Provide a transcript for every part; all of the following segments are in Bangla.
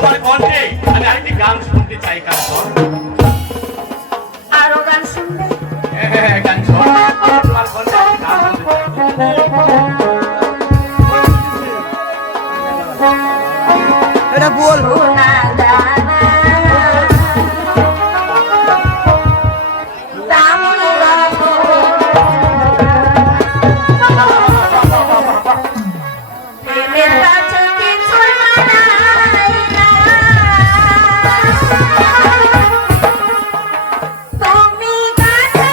তোমার কণ্ঠে আমি আরেকটি গান শুনতে চাই কাঞ্চন। আরো গান শুনবে? হ্যাঁ কাঞ্চন, তোমার কণ্ঠে আমি গান শুনতে চাই। এটা বল সোনা দানা দামি বাবু প্রেমের কাছে কিছুই মানায় না। তুমি কাছে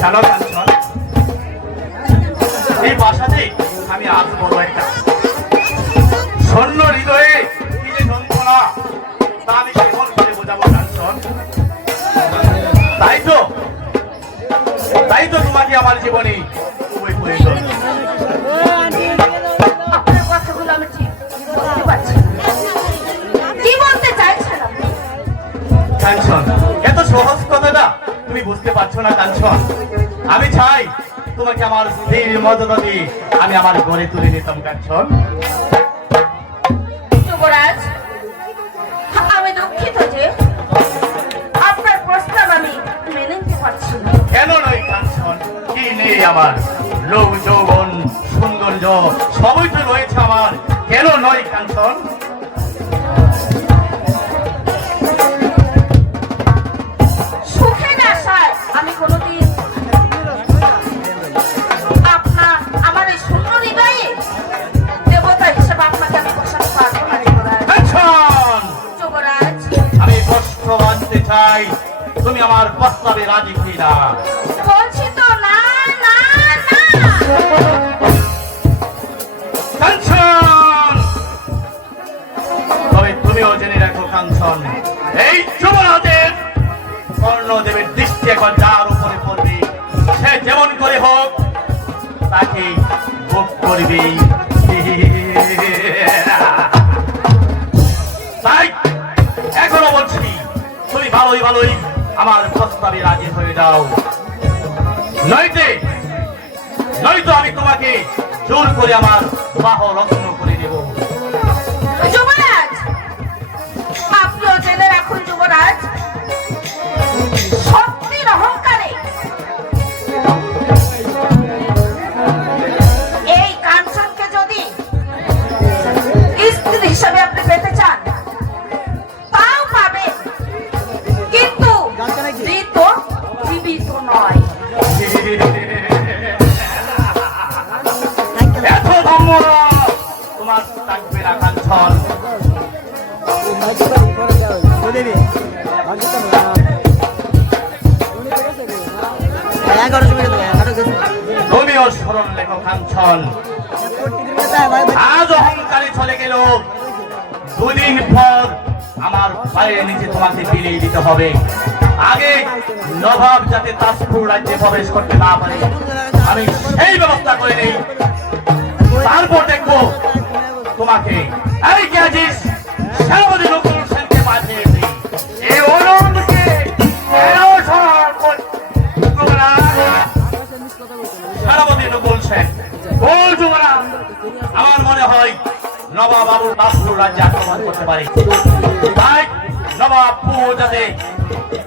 জানো কাঞ্চন, এই বাসাতে আমি আজ বড় একটা স্বর্ণ হৃদয়ে কি যে যন্ত্রণা তা আমি কেমন করে বোঝাবো কাঞ্চন। তাই তো তোমাকে আমার জীবনে খুবই প্রয়োজন। আপনার কথাগুলো আমি ঠিক বুঝতে পারছি না। কি বলতে চাইছেন আপনি? কাঞ্চন, এত সহজ কথাটা তুমি বুঝতে পারছো না কাঞ্চন। আমি চাই তোমাকে আমার স্ত্রীর মর্যাদা দিয়ে আমি আমার ঘরে তুলে নিতাম কাঞ্চন। যুবরাজ, আমি দুঃখিত যে আপনার প্রস্তাব আমি মেনে নিতে পারছি না। কেন নয় কাঞ্চন, কি নেই আমার লোক যৌবন সৌন্দর্য সবই তো রয়েছে আমার, কেন নয় কাঞ্চন? সুখের আশায় আমি কোনোদিন আমার এই শূন্য হৃদয়ে দেবতা হিসেবে আপনাকে আমি বসাতে পারবো না যুবরাজ। কাঞ্চন, যুবরাজ, আমি কষ্ট বাঁচতে চাই, তুমি আমার প্রস্তাবে রাজি কিনা? বলছি তো না না না। কাঞ্চন, তবে তুমিও জেনে রাখো কাঞ্চন, এই যুবরাজের কর্ণদেবের দৃষ্টি এখন যার উপরে পড়বে, সে যেমন করে হোক তাকে ভোগ করবে। তাই এখনো বলছি, তুমি ভালোই ভালোই আমার প্রস্তাবে রাজি হয়ে যাও, নয়তো আমি তোমাকে জোর করে আমার বাহ রত্ন করে দেব। যুবরাজ, আপনিও জেনে রাখুন যুবরাজ, শক্তির অহংকারে এই কাঞ্চনকে যদি স্ত্রী হিসাবে আপনি পেতে চান তাও পাবেন, কিন্তু মৃত জীবিত নয়। এত ধর্মরা তোমার থাকবে না কাঞ্চন। তুমিও স্মরণ লেখো কাঞ্চন, আজ অহংকারে চলে গেল, দুদিন পর আমার পায়ের নিচে তোমাকে বিলিয়ে দিতে হবে। আগে নবাব যাতে তাজপুর রাজ্যে প্রবেশ করতে না পারে, আমি সেই ব্যবস্থা করে নেই, তারপর দেখবো তোমাকে। এই কি আজিস সেনাপতি নকুল সেনকে পাঠিয়ে দিই। এই অনুরোধকে সেনাপতি নকুল সেন বল যুবরাজ, আমার মনে হয় নবাব বাবুর তাজপুর রাজ্যে আক্রমণ করতে পারে, তাই নবাব যাতে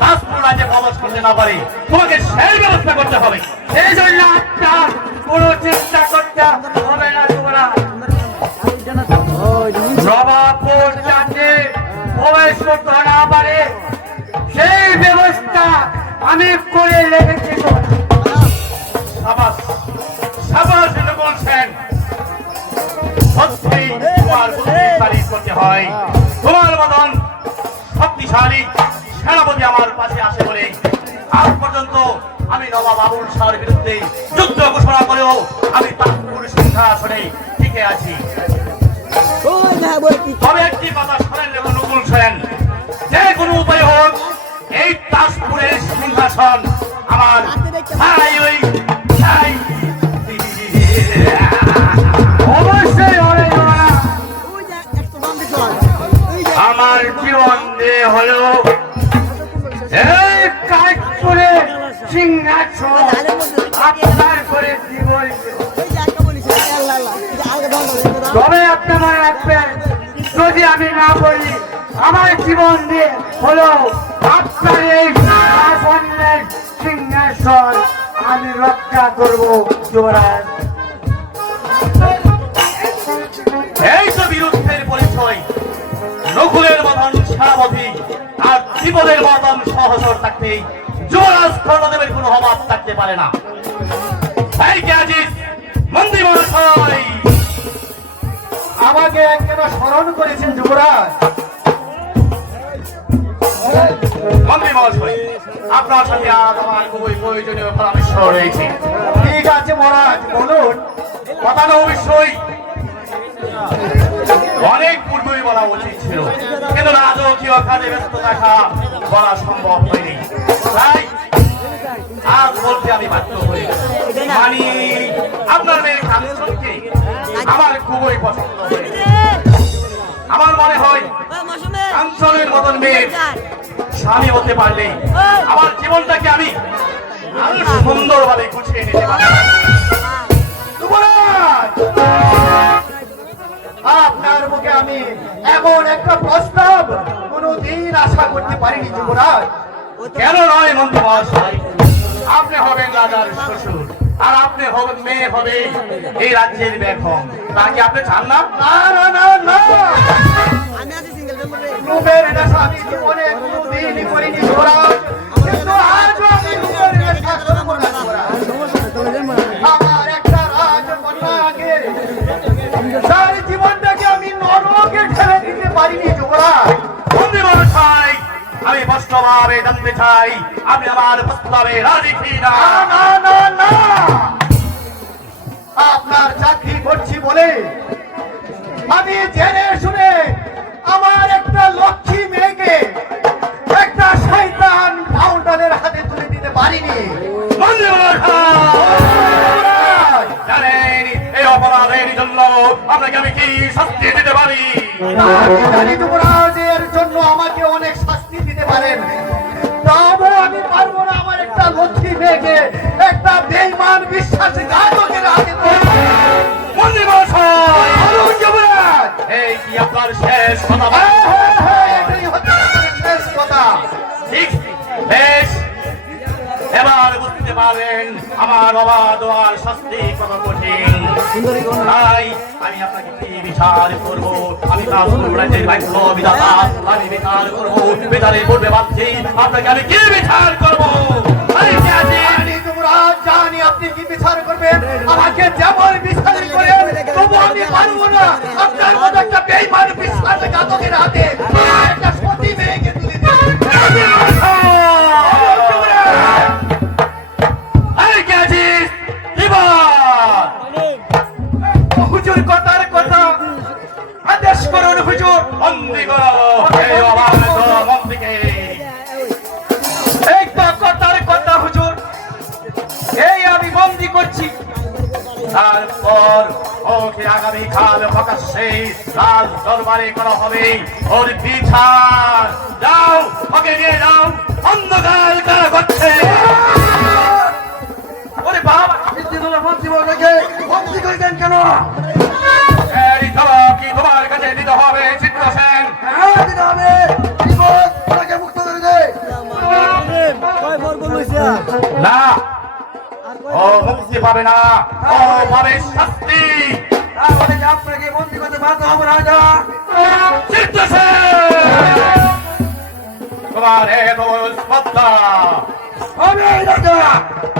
তাজপুর রাজ্যে প্রবেশ করতে না পারে তোমাকে সেই ব্যবস্থা করতে হবে। এই জন্য আপনার কোনো চিন্তা করতে হবে না যুবরাজ। নবাবপুর যাতে প্রবেশ করতে না পারে সেই ব্যবস্থা আমি করে রেখেছি। সাবাস সাবাস বলছেন, সত্যি তোমার বুদ্ধি তারিফ করতে হয়। তোমার মতন শক্তিশালী সেনাপতি আমার পাশে আসে বলে আজ পর্যন্ত আমি নবাব আবুল শাহর বিরুদ্ধে যুদ্ধ ঘোষণা করেও আমি তাজপুর সিংহাসনে টিকে আছি। তবে একটি কথা শোনেন নকুল সেন, যে কোনো উপায় হোক এই তাজপুরের সিংহাসন আমার অবশ্যই আমার জীবন দিয়ে হলো এই তাজপুরে সিংহাসন আপনার করে জীবন। তবে আপনি মনে রাখবেন, যদি আমি না বলি আমার জীবন দিয়ে হলো আপনার এই আসনের সিংহাসন আমি রক্ষা করব যুবরাজ। এই তো বিরুদ্ধের পরিচয়, নকুলের মতন সেনাপতি আর জীবনের মতন সহচর থাকতে যুবরাজ কর্ণদেবের কোনো অভাব থাকতে পারে না। এই কে আজিজ মন্ত্রী মহাশয়, আমাকে কেন স্মরণ করেছেন যুবরাজ? মন্ত্রী মহাশয়, আপনার সাথে আজ আমার খুবই প্রয়োজনীয় পরামর্শ রয়েছে। ঠিক আছে মহারাজ, বলুন। কথা না অবশ্যই অনেক পূর্বেই বলা উচিত ছিল, কিন্তু রাজকীয় কাজে ব্যস্ত থাকা বলা সম্ভব হয়নি, তাই আজ বলতে আমি বাধ্য হই। মানে আপনার মেয়ে কাঞ্চনকে আমার খুবই পছন্দ হয়েছে। আমার মনে হয় কাঞ্চনের মতন মেয়ে স্বামী হতে পারলে আমার জীবনটাকে আমি আরো সুন্দরভাবে গুছিয়ে নিতে পারি। যুবরাজ, আপনার মুখে আমি এমন একটা প্রস্তাব কোনদিন আশা করতে পারিনি যুবরাজ। কেন নয় মন্ত্রী মহাশয়, আপনি হবেন রাজার শ্বশুর, আর আপনি হবেন মেয়ে হবে এই রাজ্যের বেগম। তা কি আপনি চান না? না না না না, রূপের নেশা আমি জীবনে কোনোদিনই করিনি যুবরাজ, কিন্তু আজও আমি রূপের নেশা করবো না যুবরাজ। আমার একটা রাজকন্যাকে, তার জীবনটাকে আমি নরকে ঠেলে দিতে পারিনি যুবরাজ। বন্দী মহাশয়, আমি স্পষ্টভাবে জানতে চাই আপনি আমার প্রস্তাবে রাজি কি না? না না না না, আপনার চাকরি করছি বলে আমি জেনে শুনে আমার একটা লক্ষ্মী মেয়েকে একটা শয়তান ফাউন্ডারের হাতে তুলে দিতে পারিনি। বন্দী মহাশয়, জানেন এই অপরাধের জন্য আপনাকে আমি কি শাস্তি দিতে পারি? আমি জানি যুবরাজ এর জন্য আমাকে অনেক শাস্তি দিতে পারেন, তবে আমি পারবো না আমার একটা লক্ষ্মী মেয়েকে একটা বেঈমান বিশ্বাসঘাতকের হাতে তুলে দিতে। বন্দী মহাশয়, বলুন যুবরাজ। এই কি আপনার শেষ কথা? এটাই হচ্ছে আমাদের শেষ কথা। ঠিক, বেশ, এবার বুঝতে পারবেন আমার অবাধ আর শাস্তি কত কঠিন। তাই আমি আপনাকে কি বিচার করব? আমি তার রাজ্যের বাক্য বিধাতা, আমি বিচার করব। বিচারে পড়বে ভাবছি আপনাকে আমি কি বিচার করব? জানি যুবরাজ, জানি আপনি কি বিচার করবেন, আমাকে যেমন বিচার করেন তবু আমি পারবো না আপনার মতো একটা বেঈমান বিশ্বাসঘাতকের হাতে একটা সতী মেয়েকে তুলে দিতে। হুজুর কথার কথা আদেশ করুন হুজুর। বন্দী করো এই অবাধ মন্ত্রীকে। এই তো কথার কথা হুজুর, এই আমি বন্দি করছি। তারপর ওকে আগামীকাল প্রকাশ্যে লাল দরবারে করা হবে ওর বিচার। যাও, ওকে নিয়ে যাও, অন্ধকার কারা করছে। ওরে বাবা, মন্ত্রী মশাইকে বন্দি করেছেন কেন? এই চলো, কি তোমার কাছে দিতে হবে চিত্রসেন? হ্যাঁ, দিতে হবে। বিপদ, ওনাকে মুক্ত করে দে। না, ও মুক্তি পাবে না, ও পাবে শাস্তি। তাহলে কি আপনাকে বন্দি করতে বাধ্য হবো রাজা? চিত্রসেন, তোমার এত স্পর্ধা। আমি রাজা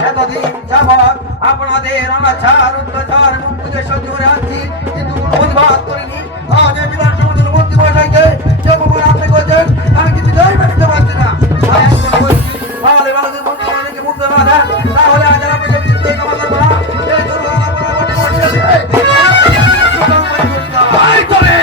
এতদিন যাবৎ আপনাদের অনাচার অত্যাচার মুক্তিকে সহ্য করে আছি, কিন্তু কোনো প্রতিবাদ করিনি। আজ এই বিধান সমাজের মন্ত্রী মশাইকে যে অপমান আপনি করেছেন, আমি কিছু দায় মেনে পারছি না। তাই এখন বলছি, তাহলে ভারতের মন্ত্রী মশাইকে মুক্ত না দেন, তাহলে আজ আর আপনাকে বিরুদ্ধে ক্ষমা করবো না। এই দুর্ঘটনা আপনারা মন্ত্রী মশাইকে তাই করে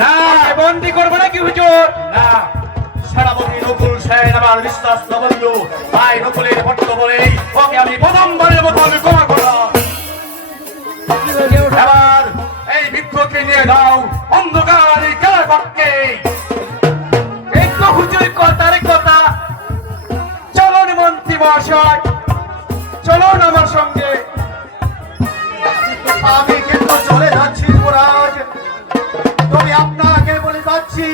না, বন্দি করবো নাকি হুজুর? না, সেনাপতি নকুল সেন আমার বিশ্বাস বন্ধু, তাই নকুলের পক্ষ বলেই ওকে আমি প্রথমবারের মতো আমি ক্ষমা করলাম। এবার এই বৃক্ষকে নিয়ে যাও অন্ধকার এই খেলার পক্ষে। এই তো হুজুর কথার কথা। চলুন মন্ত্রী মহাশয়, চলুন আমার সঙ্গে। আমি কিন্তু চলে যাচ্ছি যুবরাজ, তবে আপনাকে বলে যাচ্ছি,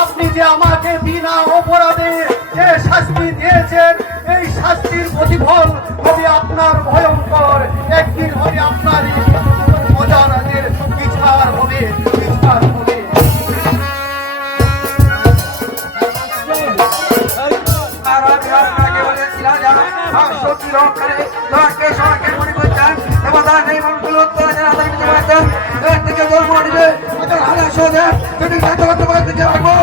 আপনি যে আমাকে বিনা অপরাধে যে শাস্তি দিয়েছেন, এই শাস্তির প্রতিফল হবে আপনার ভয়ঙ্কর। একদিন হবে আপনার প্রজাদের বিচার হবে, বিচার হবে। আর আমি আপনাকে বলেছি রাজা, সত্যি রক্ষারে তোমাকে সবাইকে মনে করছেন এবং তার এই মানুষগুলো উত্তরাজের হাতে নিতে পারতেন। এর থেকে জন্ম নিবে ওদের হারা সোজা যদি খেতে করতে পারে দিতে পারবো।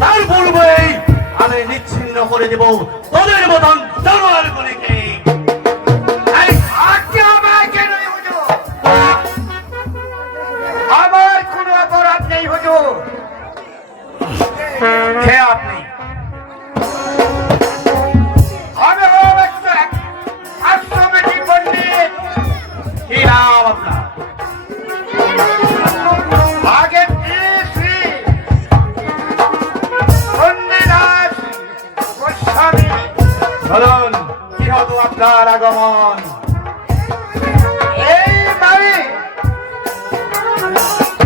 তার পূর্বেই আমি নিচ্ছিন্ন করে দেব তোদের মতন জানোয়ারগুলিকে। তোমার আগমন। এই বাড়ি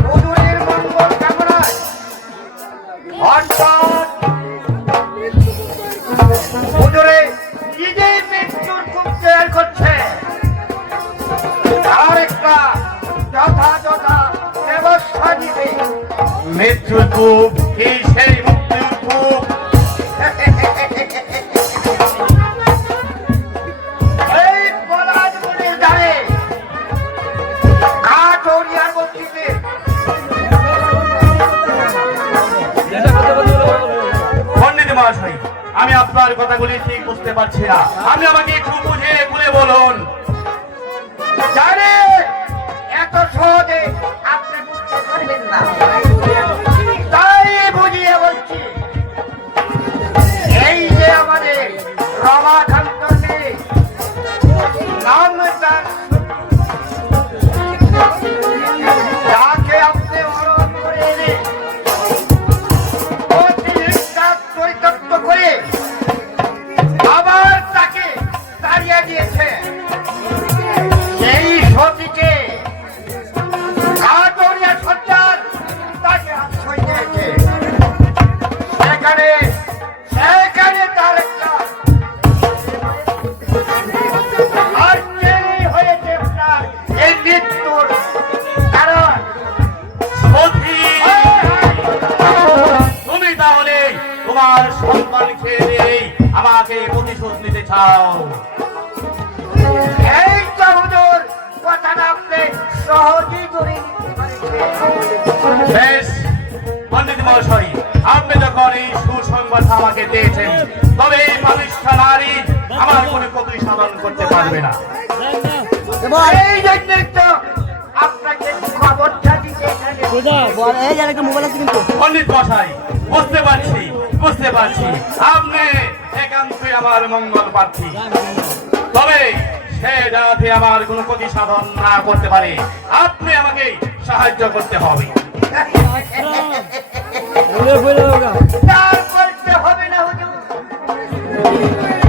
হুজুরের মঙ্গল কামনায় হঠাৎ হুজুরে নিজেই মৃত্যুর কূপ তৈরি করছে। আর একটা যথাযথ ব্যবস্থা নিবে। মৃত্যুর কূপ কি সেই মুক্তির কূপ? এই পলাশবনের ধারে কাঠোরিয়ার বস্তিতে পণ্ডিত মহাশয়, আমি আপনার কথাগুলি ঠিক বুঝতে পারছি না। আপনি আমাকে একটু বুঝিয়ে খুলে বলুন। জানে এত সহজে আপনি বুঝতে পারবেন না, তাই বুঝিয়ে বলছি। এই যে আমাদের রমাকান্ত নাম তার, যাকে আপনি হরণ করে এনে অতিরিক্ত পরিত্যক্ত করে আবার তাকে তাড়িয়ে দিয়েছে। সেই সতীকে কাঠোরিয়া সর্দার তাকে আশ্রয় দিয়েছে। সেখানে তার একটা আশ্চর্য হয়েছে আপনার এই মৃত্যুর কারণ। সতী, তুমি তাহলে তোমার সন্তান খেয়ে দিয়েই আমাকে প্রতিশোধ নিতে চাও? এই তো হুজুর, কথাটা আপনি সহজেই করে নিতে পারছেন। বেশ পণ্ডিত মহাশয়, আপনি যখন এই সুসংবাদ আমাকে দিয়েছেন, তবে এই পাপিষ্ঠা নারী আমার কোনো ক্ষতি সাধন করতে পারবে না। এই জন্যই তো আপনাকে খবরটা দিতে এখানে। পণ্ডিত মশাই, বুঝতে পারছি আপনি একান্তই আমার মঙ্গল প্রার্থী। তবে সে যাতে আমার কোনো ক্ষতি সাধন না করতে পারে, আপনি আমাকে সাহায্য করতে হবে। তার করতে হবে না হুজুর,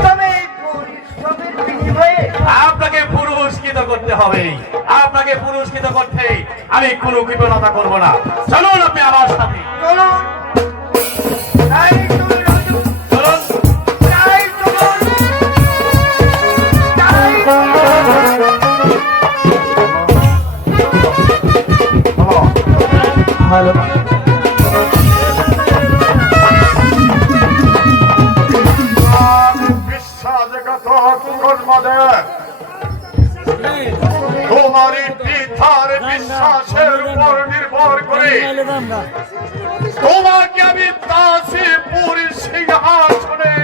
তবে এই পরিশ্রমের বিনিময়ে আপনাকে পুরস্কৃত করতে হবে। আপনাকে পুরস্কৃত করতে আমি কোনো কৃপণতা করব না। চলুন আপনি আমার সাথে। চলুন। তাই চলুন হুজুর, চলুন। তাই চলুন, তাই চলুন। তোমারই পিতার বিশ্বাসের উপর নির্ভর করে তোমাকে আমি দাসীপুর সিংহাসনে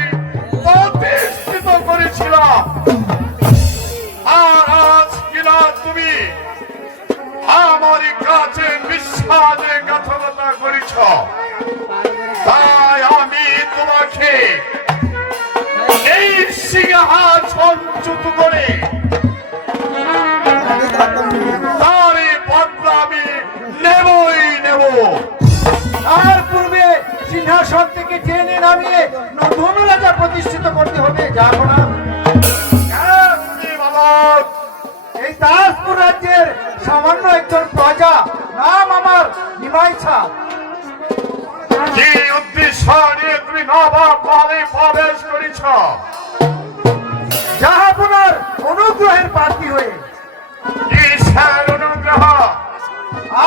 প্রতিষ্ঠিত করেছিলাম। আর আজ কিনা তুমি আমার কাছে বিশ্বাসঘাতকতা করেছ। তাই আমি তোমাকে এই সিংহাসন চ্যুত করে তারই বদলা আমি নেবই নেব। তার পূর্বে সিংহাসন থেকে টেনে নামিয়ে নতুন রাজা প্রতিষ্ঠিত করতে হবে। যাবো না। এই দাসপুর রাজ্যের সামান্য একজন প্রজা, নাম আমার নিমাইছা। কি উদ্দেশ্য নিয়ে তুমি নবাব মহলে প্রবেশ করেছ? জাহাপনার অনুগ্রহের প্রার্থী হয়ে। কিসের অনুগ্রহ?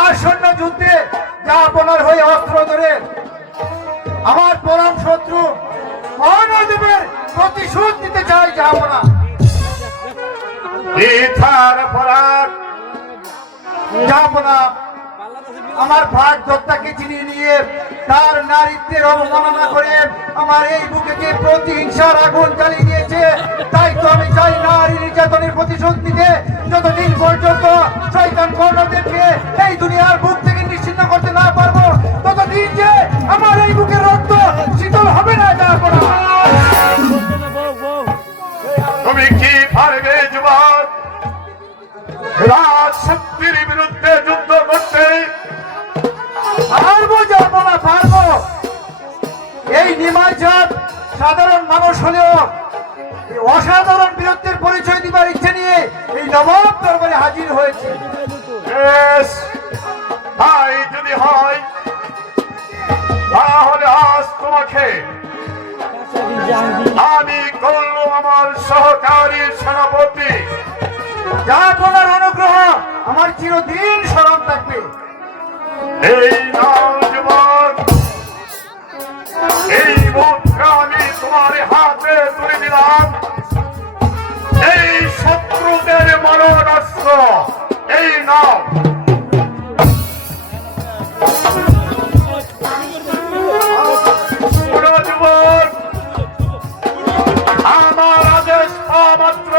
আসন্ন যুদ্ধে জাহাপনার হয়ে অস্ত্র ধরে আমার পরম শত্রু কর্ণদেবের প্রতিশোধ নিতে চাই জাহাপনা। ইথার অপরাধ জাহাপনা আমার ভাগ দত্তাকে চিনিয়ে নিয়ে তার নারীত্বের অবমাননা করে আমার এই বুকে যে প্রতিহিংসার আগুন জ্বালিয়ে দিয়েছে, তাই তো আমি চাই নারী নির্যাতনের প্রতিশোধ নিতে। যতদিন পর্যন্ত শয়তান কর্ণদেবকে এই দুনিয়ার বুক থেকে নিশ্চিন্ন করতে না পারবো, ততদিন যে আমার এই বুকের রক্ত শীতল হবে না। জাহাপনা, তুমি কি পারবে যুবক রাজ শক্তির বিরুদ্ধে যুদ্ধ করতে? পারবো জাহাপনা, পারবো। এই নিমাইচাঁদ সাধারণ মানুষ হলেও অসাধারণ বীরত্বের পরিচয় দিবার ইচ্ছে নিয়ে এই নবাব দরবারে হাজির হয়েছে। বেশ, তাই যদি হয় তাহলে আজ তোমাকে আমি করল আমার সহকারী সেনাপতি। জাহাপনার অনুগ্রহ আমার চিরদিন স্মরণ থাকবে। এই নাও যুবক, এই মুদ্রা আমি তোমার হাতে তুলে দিলাম। এই শত্রুদের মারণাস্ত্র এই নাও। শুনো যুবক, আমার আদেশ পাওয়া মাত্র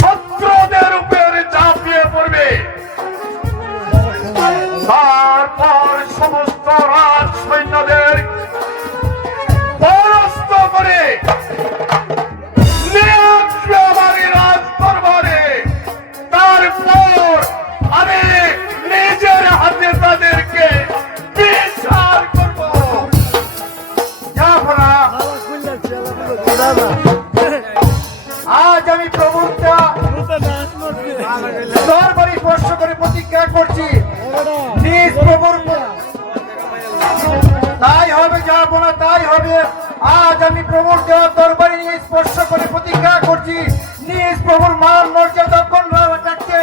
শত্রুদের উপরে ঝাঁপিয়ে পড়বে। তারপর সমস্ত রাজ সৈন্যদের পরাস্ত করে নিয়ে আসবে আমার এই রাজ দরবারে। তারপর আমি নিজের হাতে তাদেরকে বিচার করব। জাহাপনা, আজ আমি প্রভুর দরবারে স্পর্শ করে প্রতিজ্ঞা করছি, নিজ প্রভুর তাই হবে জাহাপনা, তাই হবে। আজ আমি প্রভুর দেওয়ার দরবারে নিয়ে স্পর্শ করে প্রতিজ্ঞা করছি, নিজ প্রভুর মান মর্যাদা অক্ষুণ্ণ রাখতে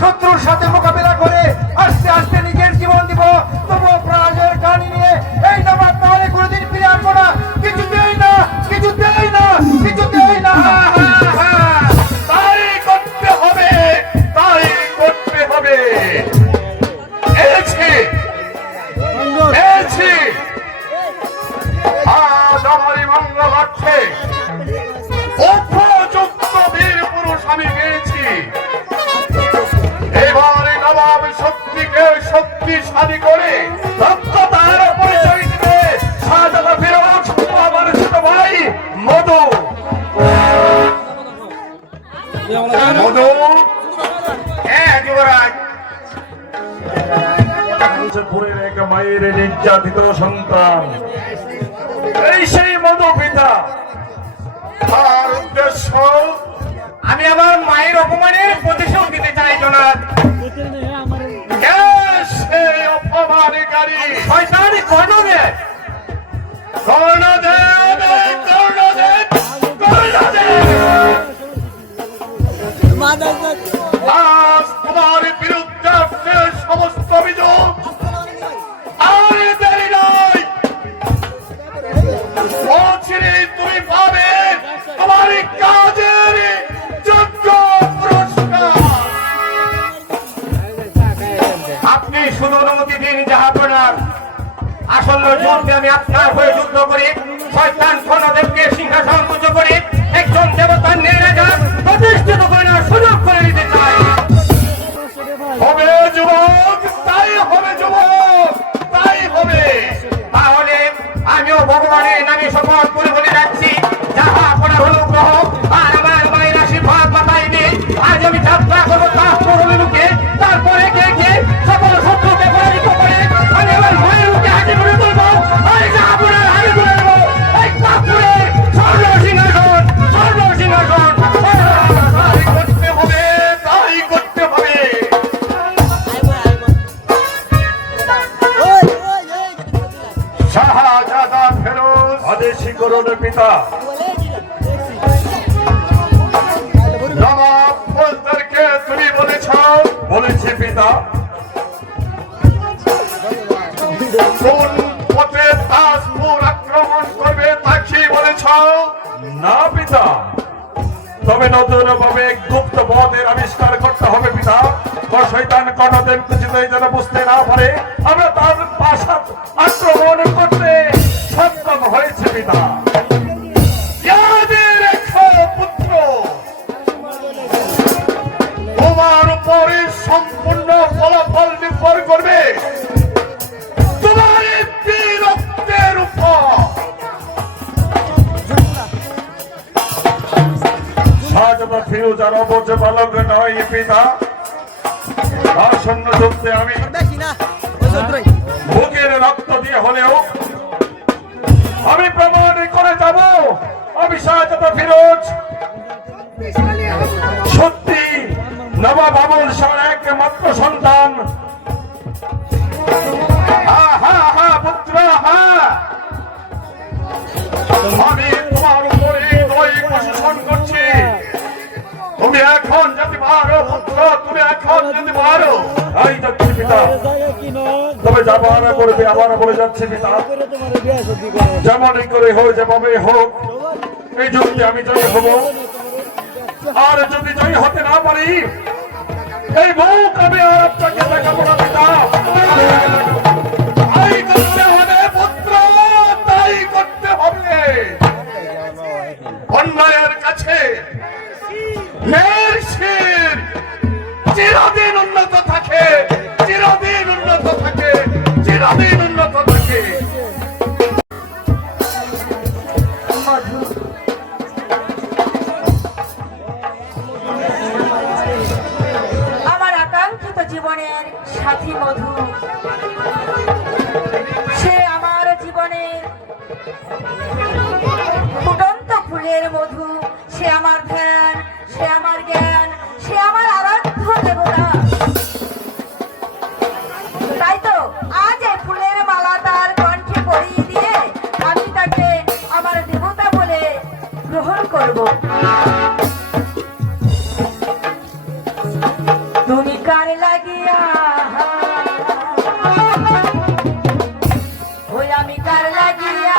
শত্রুর সাথে মোকাবিলা করে আস্তে আস্তে নিজের জীবন দিব। তবুও প্রাণের কানি নিয়ে এই নবাব তাহলে কোনোদিন ফিরে আসবো না। কিছুতেই না, কিছুতেই না, কিছুতেই না। তাই করতে হবে, তাই করতে হবে। এনেছি, এনেছি। আজ আমারই মঙ্গল আছে। উপযুক্ত বীর পুরুষ আমি পেয়েছি। এবারে নবাব শক্তিকে শক্তিশালী করে দক্ষতার পরিচয় দিতে শাহজাদা ফিরোজ আমার ছোট ভাই মধু। মধু, হ্যাঁ যুবরাজ। পুরের এক মায়ের নির্যাতিত সন্তান এই সেই মধু পিতা। তার উদ্দেশ্য আমি আমার মায়ের অপমানের প্রতিশোধ দিতে চাই জনাব। সেই অপমানকারী শয়তানি কর্ণদেব, কর্ণদেব, কর্ণদেব, কর্ণদেব আজ তোমার বিরুদ্ধে আসছে সমস্ত অভিযোগ। আর দেরি নয়, অচিরেই তুমি পাবে তোমার কাজের যোগ্য পুরস্কার। আপনি শুধু অনুমতি দিন জাহাপনার। আসন্ন যুদ্ধে আমি আপনার হয়ে যুদ্ধ করি, শয়তান কর্ণদেবকে সিংহাসনচ্যুত করে একজন দেবতার নেড়ে প্রতিষ্ঠিত করে নেওয়ার সুযোগ করে নিতে চাই। হবে যুবক, তাই হবে যুবক, তাই হবে। তাহলে আমিও ভগবানের নামে শপথ করে বলে যাচ্ছি, যাহা আপনার অনুগ্রহ আর আমার মায়ের আশীর্বাদ মাথায় নিয়ে আজ আমি যাত্রা করবো তাজপুর অভিমুখে। তারপরে কে কে সকল শত্রুকে পরাজিত করে আমি আমার মায়ের মুখে হাজির করে তুলবো। আর জাহাপুরের হাজির করে দেবো এই তাজপুরের স্বর্ণ সিংহাসন, স্বর্ণ সিংহাসন। তাই করতে হবে, তাই করতে হবে। শাহজাদা ফিরোজ আদেশী করুন পিতা। নবাব ফৌজদারকে তুমি বলেছ? বলেছি পিতা। কোন পথে তাজপুর আক্রমণ করবে তা কি বলেছ? না পিতা, তবে নতুন ভাবে গুপ্ত পথের আবিষ্কার করতে হবে পিতা। শয়তান কর্ণদেব কিছুতেই যেন বুঝতে না পারে আমরা তার বাসা আক্রমণ করতে সক্ষম হয়েছে পিতা। পুত্র, তোমার উপরে সম্পূর্ণ ফলাফল নির্ভর করবে তোমার বীরত্বের উপর। শাহজাদা ফিরোজ আর অবুঝ বালক নয় পিতা। আসন্ন যুদ্ধে আমি বুকের রক্ত দিয়ে হলেও আমি প্রমাণ করে যাব অভিষেক ফিরোজ সত্যি নবাব আবুল শাহর একমাত্র সন্তান। পুত্র আমি তোমার উপরে দৈহিক প্রশাসন করছি। তুমি এখন যেতে পারো পুত্র, তুমি এখন যেতে পারো। এই যাচ্ছি পিতা, তবে যাবার করবে আবার বলে যাচ্ছে পিতা, যেমনই করে হোক যেভাবে হোক এই যুদ্ধে আমি জয়ী হব। আর যদি জয়ী হতে না পারি এই বউ কবে আর আপনাকে দেখাবো না পিতা। তাই করতে হবে পুত্র, তাই করতে হবে। অন্যায়ের কাছে চিরদিন উন্নত থাকে, চিরদিন উন্নত থাকে, চিরদিন উন্নত থাকে। মধু, আমার আকাঙ্ক্ষিত জীবনের সাথী মধু, সে আমার জীবনের ফুটন্ত ফুলের মধু, সে আমার ধ্যান, সে আমার জ্ঞান, সে আমার আরাধ্য দেবতা। তাই তো আজ এই ফুলের মালা তার কণ্ঠে পরিয়ে দিয়ে আমি তাকে আমার দেবতা বলে গ্রহণ করব। তুমি কার লাগিয়া ওই আমি কার লাগিয়া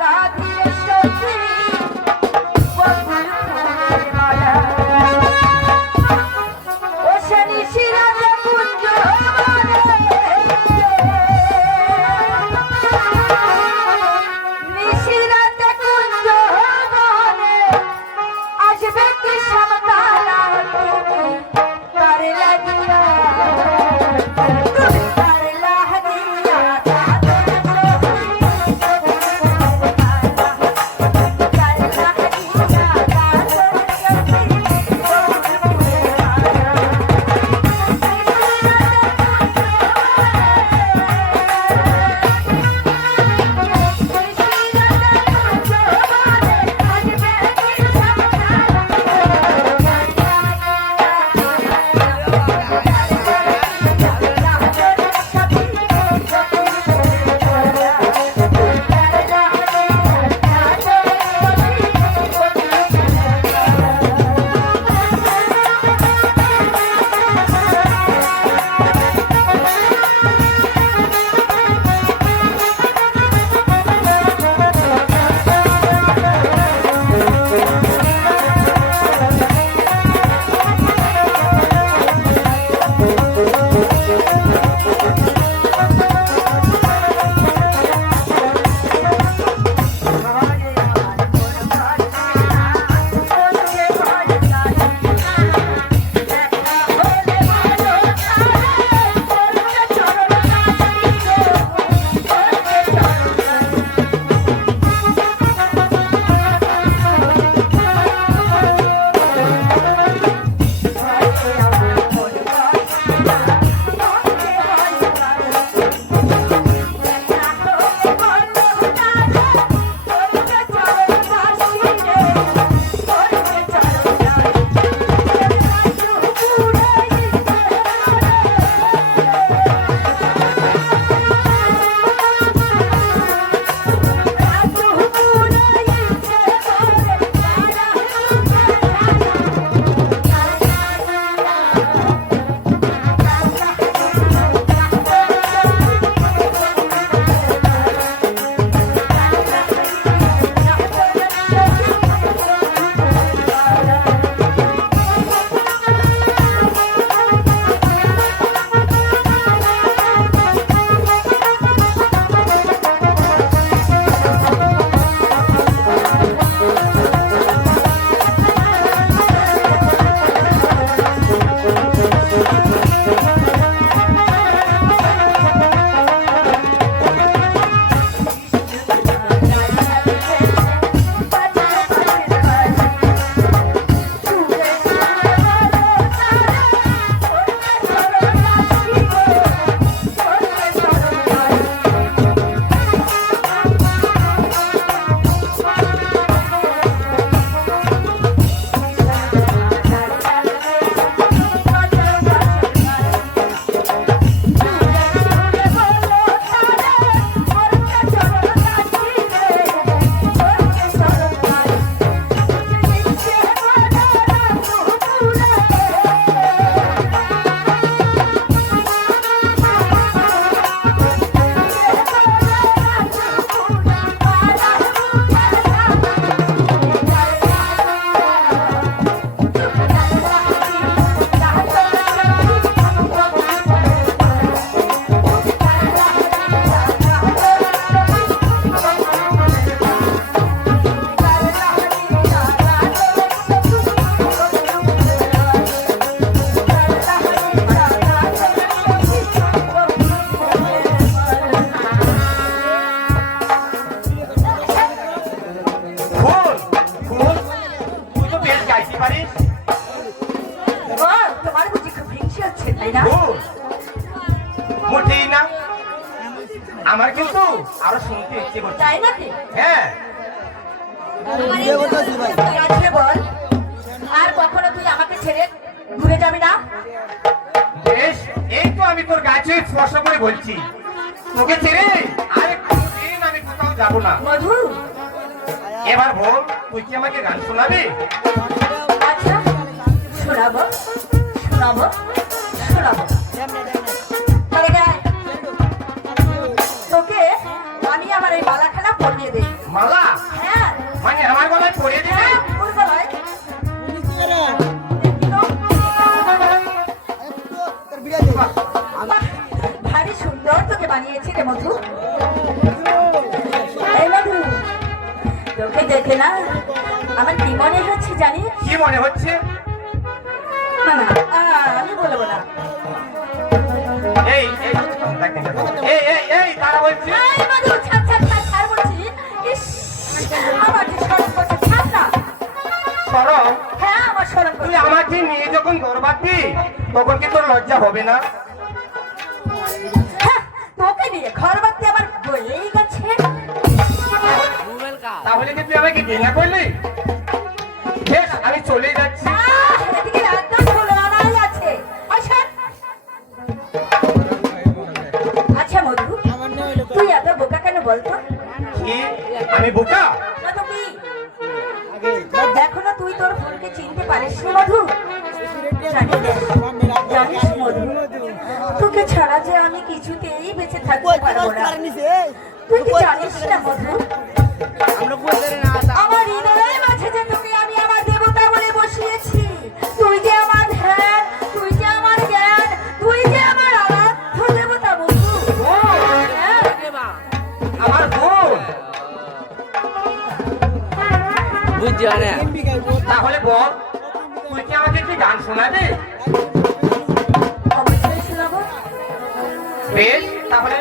গাধিয়ে সখী বকুল ফুলের মালা। ও সে নিশিরাতে কুঞ্জ নিশিরাতে কুঞ্জ আসবে কি সমতারা, তুমি কার লাগিয়া, তুমি কার লাগিয়া বেশ গাইতে পারিস? ও, তোমার বুঝি খুব হিংসে হচ্ছে তাই না? ভুল। মোটেই না। আমার কিন্তু আরো শুনতে ইচ্ছে করছে। তাই নাকি? হ্যাঁ, আজকে বল, আর কখনো তুই আমাকে ছেড়ে ঘুরে যাবি না? বেশ, এই তো আমি তোর গাছে স্পর্শ করে বলছি, তোকে ছেড়ে আরে কোনদিন আমি কোথাও যাবো না। মধু, এবার বল, তুই কি আমাকে গান শোনাবি? আচ্ছা শোনাবো শোনাবো শোনাবো। তাহলে গায়। তোকে আমি আমার এই মালাখানা পরিয়ে দিই। মালা? হ্যাঁ মানে আমার গলায় পরিয়ে দিবি? হ্যাঁ, ওর গলায়। বাহ, ভারী সুন্দর তোকে বানিয়েছি রে মধু। এই মধু, তোকে দেখে না আমার কি মনে হচ্ছে জানিস? কি মনে হচ্ছে? না না, আমি বলবো না। এই এই এই এই এই তারা বলছি। এই মধু, ছাড় ছাড় ছাড় ছাড় বলছি। ইস, আমার যে শরম করছে, ছাড় না। সরম? হ্যাঁ, আমার শরম তুই করছে। আমাকে নিয়ে যখন গর্বাতি তখন কি তোর লজ্জা হবে না? হ্যাঁ, তোকে নিয়ে ঘর বাঁধতে আমার বলেই গেছে। তাহলে কি তুই আমাকে ঘৃণা করলি? বেশ, আমি চলে যাচ্ছি। এদিকে একদম খোলা আনাই আছে। ওই সর। আচ্ছা মধু, তুই এত বোকা কেন বলতো? কি আমি বোকা? না তো কি? এখনো তুই তোর ফুলকে চিনতে পারিস নি মধু? জানিস মধু, তোকে ছাড়া যে আমি কিছুতেই বেঁচে থাকতে পারবো না। তুই কি জানিস না মধু, আমার হৃদয়ের মাঝে যে তোকে আমি আমার দেবতা বলে বসিয়েছি। তুই যে আমার ধ্যান, তুই যে আমার জ্ঞান, তুই যে আমার আরাধ্য দেবতা বন্ধু। হ্যাঁ, আমার বোন? তাহলে বল, তুই কি আমাকে একটি গান শোনাবি? অবশ্যই শোনাবো। বেশ, তাহলে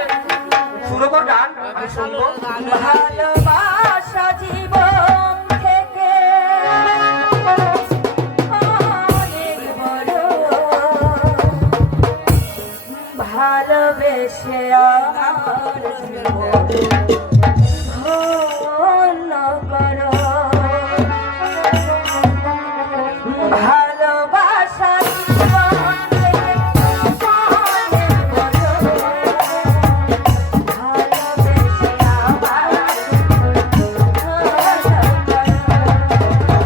শুরু কর গান, আমি শুনবো। ভালোবাসা জীবন থেকে অনেক বড়, ভালোবেসে আমার জীবন ধন্য করো। ভালোবাসা জীবন থেকে অনেক বড়, ভালোবেসে আমার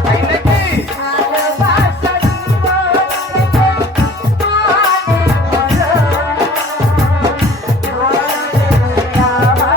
তাই নাকি? ভালোবাসা জীবন থেকে অনেক বড়, ভালোবেসে আমার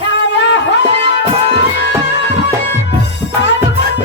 ছায়া হয়ে ভাগবত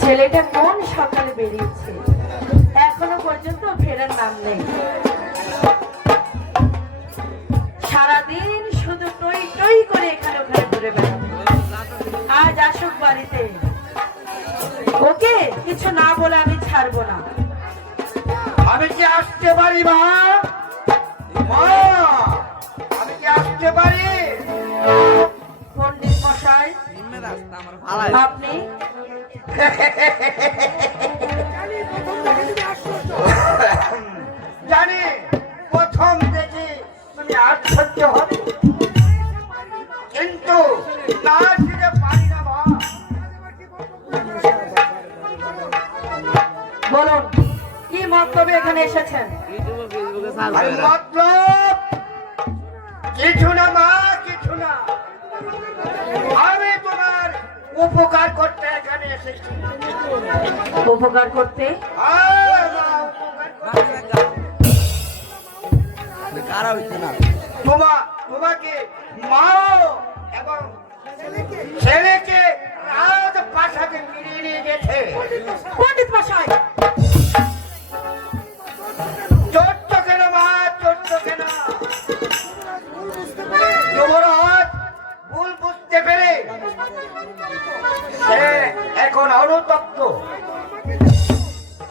ছেলেটা কোন সকালে বেরিয়েছে, এখনো পর্যন্ত ফেরার নাম নেই। সারাদিন শুধু টই টই করে এখানে ওখানে ঘুরে বেড়াবে। আজ আসুক বাড়িতে, ওকে কিছু না বলে আমি ছাড়বো না। আমি কি আসতে পারি মা? মা, আমি কি আসতে পারি? পণ্ডিত মশাই, আপনি জানি প্রথম দেখি তুমি আশ্চর্য হবে, কিন্তু না আসতে পারি না মা। বলুন কি মন্তব্যে এখানে এসেছেন? আর মতলব কিছু না মা, কিছু না। আমি তোমার উপকার করতে এখানে এসেছি। উপকার করতে? তোমাকে মা এবং ছেলেকে রাজ প্রাসাদে ফিরিয়ে নিয়ে গেছে। পণ্ডিত মশাই, চোদ্দ কেন মা, চোদ্দ কেন? যুবরাজ ভুল বুঝতে পেরে সে এখন অনুতপ্ত,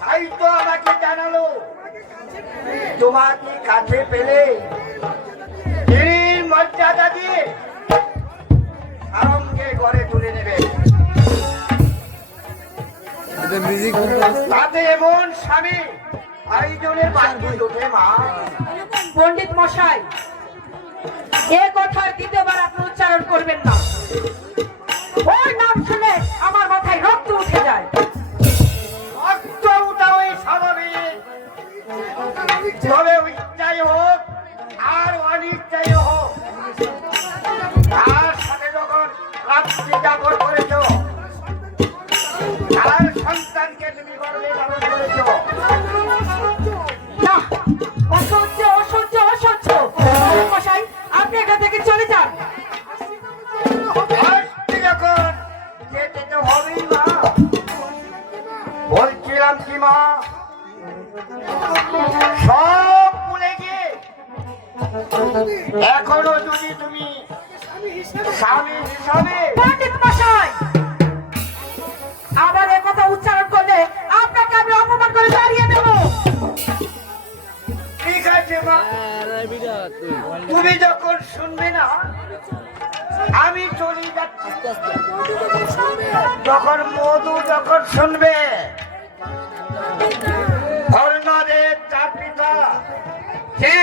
তাই তো আমাকে জানালো তোমাকে কাছে পেলে তিনি মর্যাদা দিয়ে সারঙ্গে ঘরে তুলে নেবে। তাতে এমন স্বামী আয়োজনের বাকি ওঠে মা। পণ্ডিত মশাই, এ কথার দ্বিতীয়বার আপনি উচ্চারণ করবেন না। ওর নাম শুনে আমার মাথায় রক্ত উঠে যায়। রক্ত উঠাওই স্বাভাবিক, তবে ইচ্ছাই হোক আর অনিচ্ছাই হোক, তার সাথে যখন রাত্রি যাপন করেছ, তার সন্তানকে তুমি গর্ভে ধারণ করেছ। না, অসহ্য অসহ্য অসহ্য। পণ্ডিত মশাই, আপনি এখান থেকে চলে যান। আজকে যখন যেতে তো হবেই মা। বলছিলাম কি মা, সব ভুলে গিয়ে এখনো যদি তুমি স্বামী হিসাবে পণ্ডিত মশাই, আবার এ কথা উচ্চারণ করলে আপনাকে আমি অপমান করে দাঁড়িয়ে দেব। ঠিক আছে মা, তুমি যখন শুনবে না আমি চলে যাচ্ছি, যখন মধু যখন শুনবে অর্ণদের তার পিতা সে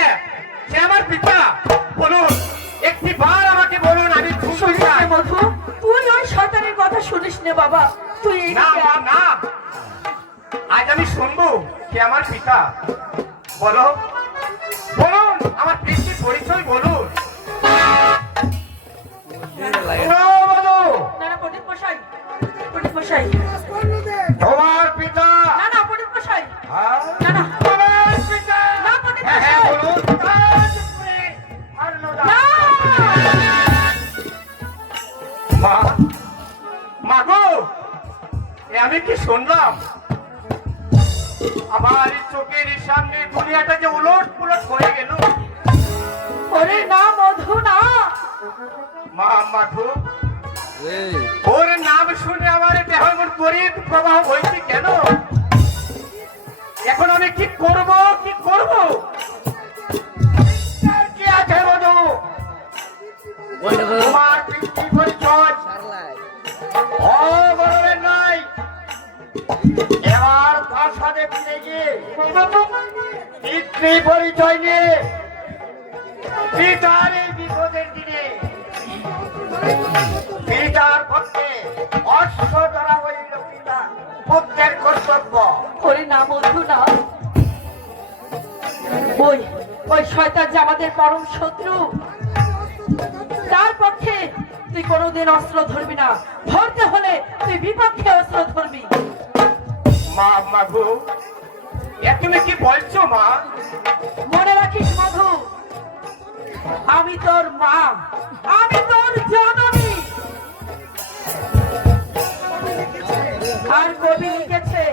আমার পিতা বলুন, একটি বার আমাকে বলুন, আমি শুনতে শুনিস চাই। নে মধু, তুই ওই শয়তানের কথা শুনিস নে বাবা, তুই না এদিকে মা আয়। না, আজ আমি শুনবো কে আমার পিতা। বলো বলুন, আমার পিতৃ পরিচয় বলুন। বলো না না পণ্ডিত মশাই, পণ্ডিত মশাই, তোমার পিতা। না না পণ্ডিত মশাই, হ্যাঁ? না না তোমার পিতা। না পণ্ডিত হ্যাঁ, হ্যাঁ, মশাই, বলুন। তাজপুরে অন্নদা। না। মা, মা গো, এ আমি কি শুনলাম? আমার এই চোখের সামনে দুনিয়াটা যে উলট পুলট হয়ে গেল। ওরে না মধু না, মা মাধু, ওর নাম শুনে আমার দেহ এমন তড়িৎ প্রবাহ হয়েছে কেন? এখন আমি কি করব, কি করব? আর কি আছে মধু? তোমার পিতৃ পরিচয় অগরবের নাই। এবার তার সাথে ফিরে গিয়ে পিতৃ পরিচয় নিয়ে পিতার এই বিপদের দিনে পিতার পক্ষে অশ্ব দ্বারা হইল পিতা পুত্রের কর্তব্য। ওরে না মধু না, ওই ওই শয়তান যে আমাদের পরম শত্রু, তার পক্ষে তুই কোনোদিন অস্ত্র ধরবি না, ধরতে হলে তুই বিপক্ষে অস্ত্র ধরবি। মা মাগো, এ তুমি কি বলছো মা? মনে রাখিস মধু, আমি তোর মা, আমি তোর জননী। আর কবি লিখেছে,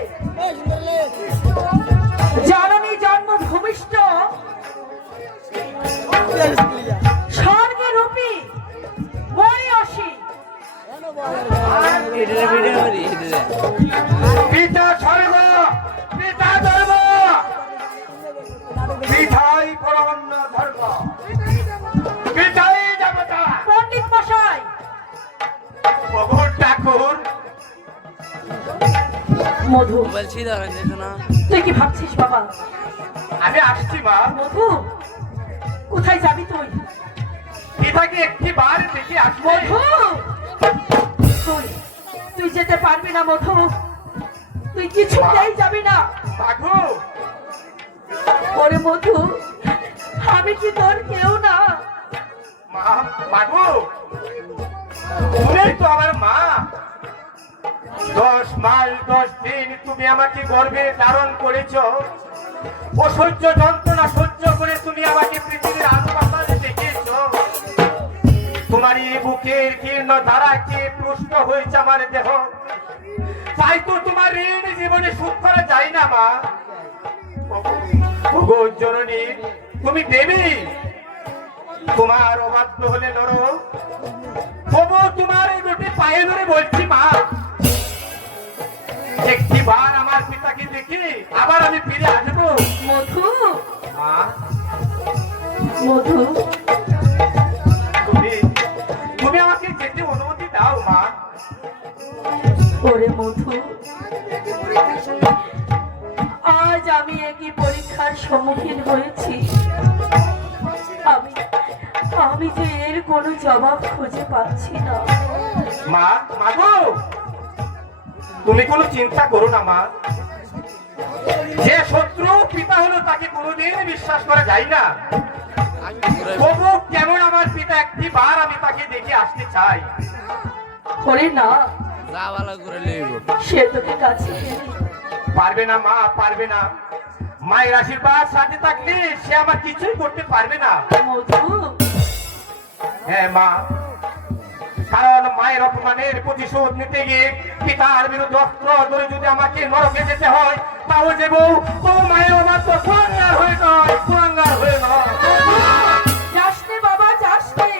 জননী জন্মভূমিষ্ঠ স্বর্গে রূপী মরিয়সী। পিতা স্বর্গ, পিতা ধর্ম, পিতাই পরমান্ন ধর্ম, পিতাই দেবতা। পণ্ডিত মশাই, প্রভুর ঠাকুর, মধু বলছি দাঁড়ান যেত না তুই কি ভাবছিস বাবা? আমি আসছি মা। মধু কোথায় যাবি তুই? পিতাকে একটি বার দেখে আসবো। মধু তুই তুই যেতে পারবি না মধু, তুই কিছুতেই যাবি না। মাগো, ওরে মধু, আমি কি তোর কেউ না? মা মাগো, তুমি তো আমার মা। 10 মাস 10 দিন তুমি আমাকে গর্ভে ধারণ করেছ। অসহ্য যন্ত্রণা সহ্য করে তুমি আমাকে পৃথিবীর আলো বাতাসে দেখেছ। তোমার এই বুকের কীর্ণ ধারাকে পুষ্ট হয়েছে আমার দেহ। তাই তো তোমার ঋণ জীবনে সুখ করা যায় না মা। ওগো জননী, তুমি দেবী, তোমার অবাধ্য হলে লড়ো। তবু তোমার এই দুটি পায়ে ধরে বলছি মা, একটি বার আমার পিতাকে দেখি আবার আমি ফিরে আসবো। মধু মা, মধু তুমি তুমি আমাকে যেতে অনুমতি দাও মা। ওরে মধু, আজ আমি একই পরীক্ষার সম্মুখীন হয়েছি। আমি আমি যে এর কোনো জবাব খুঁজে পাচ্ছি না। মা মাগো, তুমি কোনো চিন্তা করো না মা। যে শত্রু পিতা হলো তাকে কোনোদিন বিশ্বাস করা যায় না। তবু কেমন আমার পিতা একটি বার আমি তাকে দেখে আসতে চাই। ওরে না, যা ভালো করে লইব সে তোকে কাছে টেনে পারবে না মা, পারবে না। মায়ের আশীর্বাদ সাথে থাকলে সে আমার কিছুই করতে পারবে না। মধু হ্যাঁ মা, কারণ মায়ের অপমানের প্রতিশোধ নিতে গিয়ে পিতার বিরুদ্ধে অস্ত্র ধরে যদি আমাকে নরকে যেতে হয়, তাও যে বউ ও মায়ের অবাধ্য কুলাঙ্গার হয়ে নয়, কুলাঙ্গার হয়ে নয়। যাস নে বাবা, যাস নে।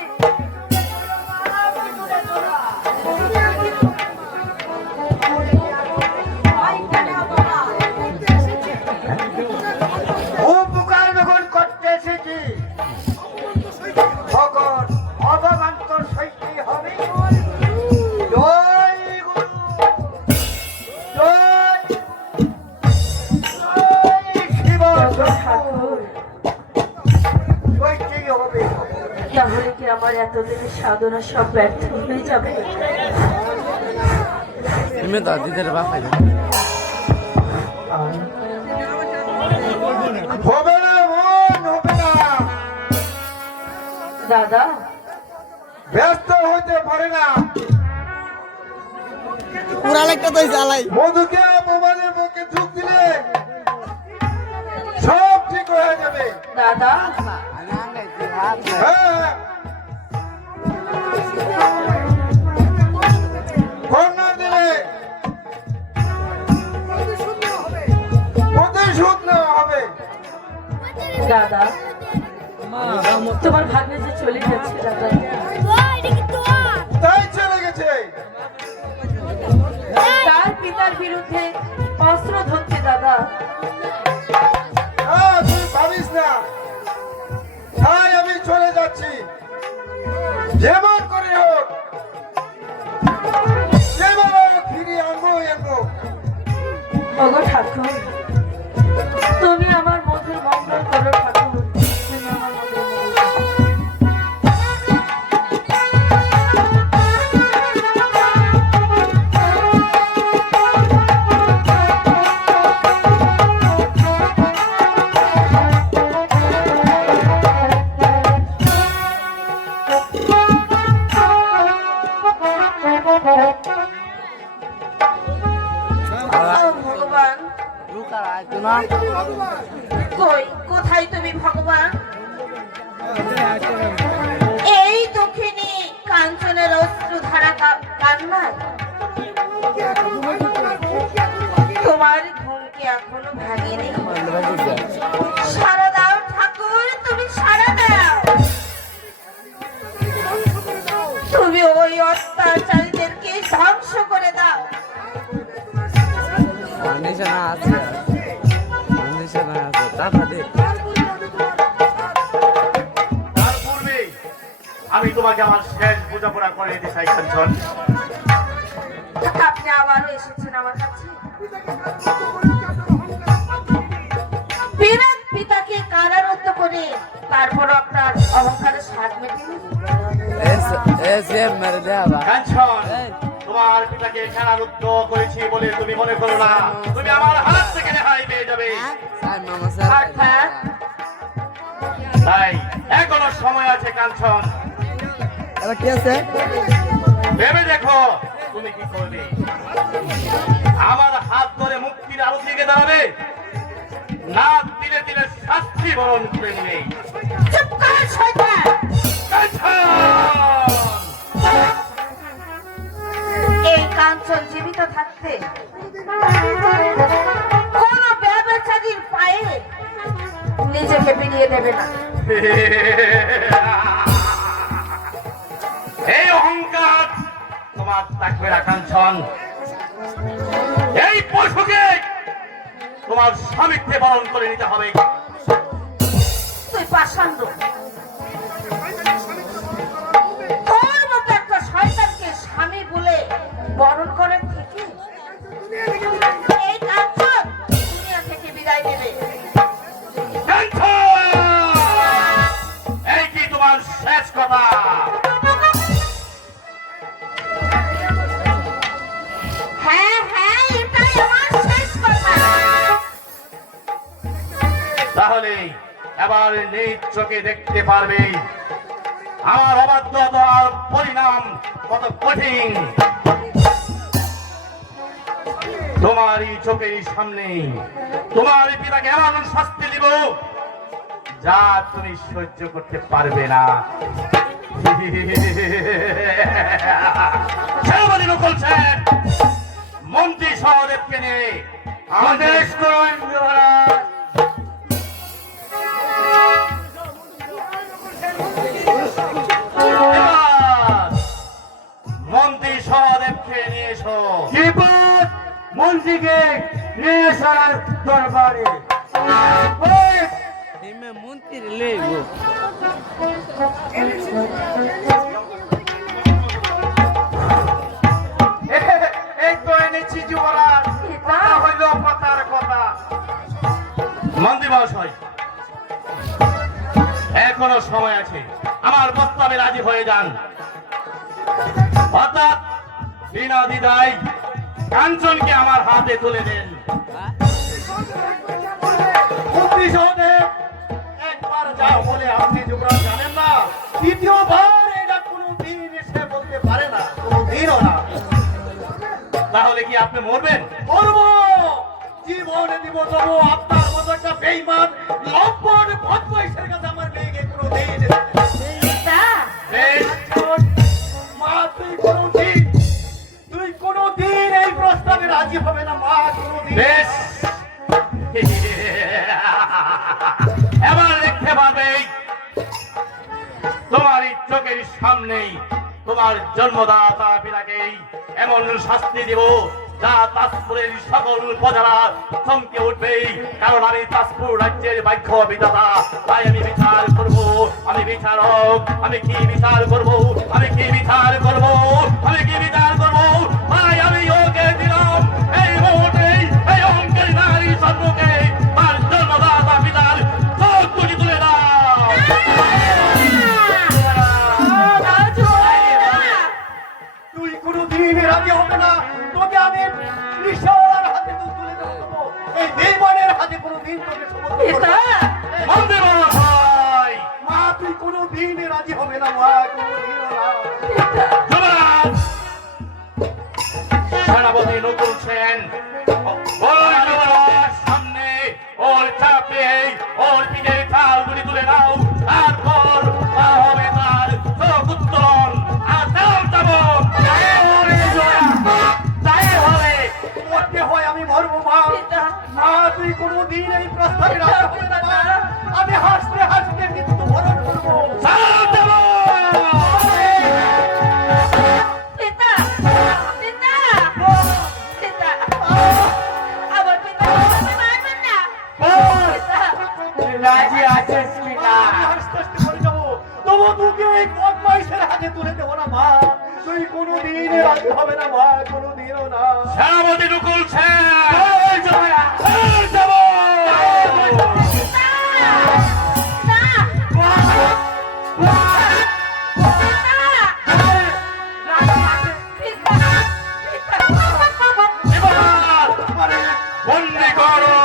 উপকার যখন করতে এসেছি তখন অবমান্তর সইতেই হবে। জয় গুরু, জয় জয় শিব ঠাকুর, তাহলে কি আমার এতদিনের সাধনা সব ব্যর্থ হয়ে যাবে? এমনি তো দিদের বাপাই হবে না বোন, হবে না। দাদা, ব্যস্ত হইতে পারে না। পুরা একটা তো জ্বালাই মধুকে মোবাইলের বুকে ঢুক দিলে সব ঠিক হয়ে যাবে। দাদা, হ্যাঁ, কন্যা দিলে প্রতিশোধ নেওয়া হবে। দাদা, তোমার ভাগ্নে যে চলে গেছে দাদা, তাই চলে গেছে। তার পিতার বিরুদ্ধে অস্ত্র ধরতে দাদা। তুই ভাবিস না, তাই আমি চলে যাচ্ছি। যেমন করে হোক যেভাবে ফিরিয়ে আনবো। ওগো ঠাকুর, তুমি আমার মধুর মঙ্গল করো ঠাকুর, তুমি আমার মধুর মঙ্গল করো। ভগবান, লুকার আইতো না কই কোথায় তুমি ভগবান? এই দুঃখিনী কাঞ্চনের অশ্রু ধারা কান্নায় তোমার ঘুম কি এখনো ভাঙেনি? সারা দাও ঠাকুর, তুমি সারা দাও। তুমি ওই অত্যাচারীদেরকে ধ্বংস করে দাও। নিশানা আছে নিশানা আছে টাকা দে তার পূর্বে আমি তোমাকে আমার শেষ বোঝাপড়া করে দিতে চাই কাঞ্চন। আপনি আবারও এসেছেন আমার কাছে। বিরাট পিতাকে কারারুদ্ধ করে তারপর আপনার অহংকারের স্বাদ মেটেনি। এসে মেরে দেবা কাঞ্চন, তোমার পিতাকে কারারুদ্ধ করেছি বলে তুমি মনে করো না তুমি আমার হাত থেকে রেহাই পেয়ে যাবে। স্যার মামা স্যার অর্থাৎ তাই এখনো সময় আছে কাঞ্চন, এবার কি আছে ভেবে দেখো তুমি কি করবে। আমার হাত ধরে মুক্তির আলো থেকে দাঁড়াবে, না দিলে দিলে শাস্তি বরণ করে নিবে। চুপ কর শয়তান। কাঞ্চন! এই কাঞ্চন জীবিত থাকতে কোন ব্যবচারীর পায়ে নিজেকে বিলিয়ে দেবে না। এই অহংকার তোমার থাকবে না কাঞ্চন। এই পশুকে তোমার স্বামীকে বরণ করে নিতে হবে। তুই পাষাণ্ড, তোর মতো একটা শয়তানকে স্বামী বলে বরণ করার থেকে এই কাঞ্চন দুনিয়া থেকে বিদায় নেবে। কাঞ্চন! এই কি তোমার শেষ কথা? হ্যাঁ হ্যাঁ, এটাই আমার শেষ কথা। তাহলে এবার নিজ চোখে দেখতে পারবে আমার অবাধ্যতার পরিণাম কত কঠিন। তোমারই চোখের সামনে তোমার পিতাকে এমন শাস্তি দিব যা তুমি সহ্য করতে পারবে না। সেনাপতি নকুল সেন মন্ত্রী সহদেবকে নিয়ে আদেশ করুন যুবরাজ। মন্ত্রী সহদেবকে নিয়ে এসো। মন্ত্রীকে নিয়ে এসার দরবারে। হিমে মন্ত্রী লেগো এই তো এনেছি যুবরাজ, কথা হইল কথার কথা। মন্ত্রী মহাশয়, এখনো সময় আছে। আমার আমার প্রস্তাবে রাজি হয়ে যান, অর্থাৎ বিনা দ্বিধায় কাঞ্চনকে আমার হাতে তুলে দেন। মন্ত্রী সহদেব, একবার যা বলে আপনি যুবরাজ জানেন না, দ্বিতীয়বার এটা কোনোদিন এসে বলতে পারে না, কোনোদিনও না। তাহলে কি আপনি মরবেন? মরবো, জীবনে দিব তবু আপনার মতো একটা বেঈমান লম্পট বদমাইশের কাছে আমার মেয়েকে কোনোদিন পিতা, বেশ, মা তুই কোনোদিন এই প্রস্তাবে রাজি হবে না মা, কোনোদিন। বেশ, এবার দেখতে পাবে তোমার চোখের সামনেই তোমার জন্মদাতা পিতাকেই এমন শাস্তি দিব যা তাজপুরের সকল প্রজারা চমকে উঠবে, কারণ আমি তাজপুর রাজ্যের বাক্য বিধাতা। তাই আমি বিচার করব, আমি বিচারক। আমি কি বিচার করব, আমি কি বিচার করব, আমি কি বিচার করব? তাই আমি ওকে দিলাম এই মুহূর্তে এই অহংকারী নারী সম্মুখে তার জন্মদাতা পিতার চোখ দুটি তুলে দাও। তুই কোনোদিন রাজি হবে না, তোকে আমি নিশার হাতে তুলে দেবো, এই বেঈমানের হাতে কোনোদিন তোকে সমর্থন করব পিতা, না। বন্দে ভাই, মা তুই কোনোদিন রাজি হবে না মা, কোনোদিনও না। যুবরাজ সেনাপতি নকুল সেন ওই যুবরাজ সামনে ওর চাপে ওর পিঠের ঢাল গুলি তুলে দাও, তারপর তা হবে তার চোখ উত্তোলন আর দেওয়াল চাবক। তাই হবে, মরতে হয় আমি মরবো মা। পিতা, মা তুই কোনোদিন এই প্রস্তাবে রাজি হবে না মা, আমি হাসতে হাসতে মৃত্যু বরণ করবো। পিতা, পিতা, পিতা, আমার পিতা আপনি মারবেন না। পিতা, রাজি আছিস কিনা? হাসতে হাসতে মরে যাবো, তবু তোকে এই বদমাইশের হাতে তুলে দেবো না মা, তুই কোনোদিন রাজি হবে না মা, কোনোদিনও না। সেনাপতি নকুল সেন যাবো। বন্দি করো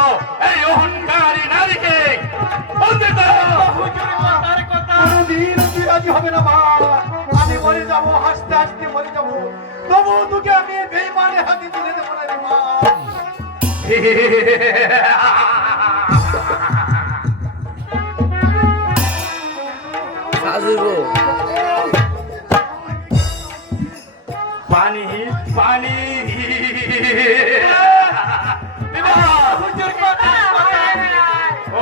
এই অহংকারী নারীকে, বন্দি করো। কোনোদিন তুই রাজি হবে না মা, আমি মরে যাবো, হাসতে হাসতে মরে যাবো, তবু তোকে আমি বেঈমানের হাতে তুলে দেবো না রে মা। পানি পানি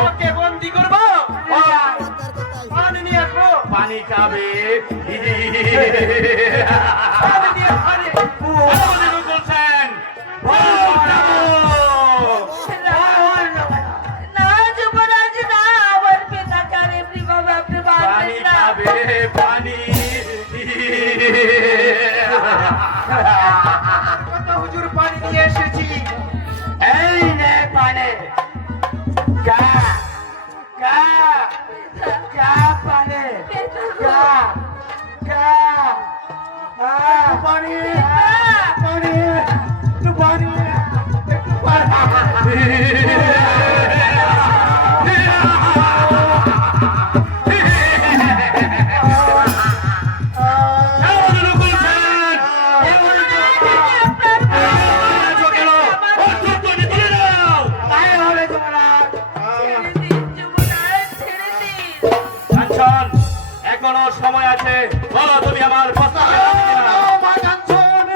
ওকে বন্দি করবো, পানি নিয়ে আসবো, পানি খাবে। বলছেন না যুবরাজ না, আমার পিতাকে আর এমনি ভাবে আপনি পানি মারবেন না। খাবে, পানি। কত হুজুর পানি নিয়ে এসেছি, এই নে পানি। গা গা গা পানি, গা গা পানি, পানি, একটু পানি, একটু এখনো সময় আছে, বলো তুমি আমার প্রস্তাবে রাজি কিনা? বলো, কাঞ্চন,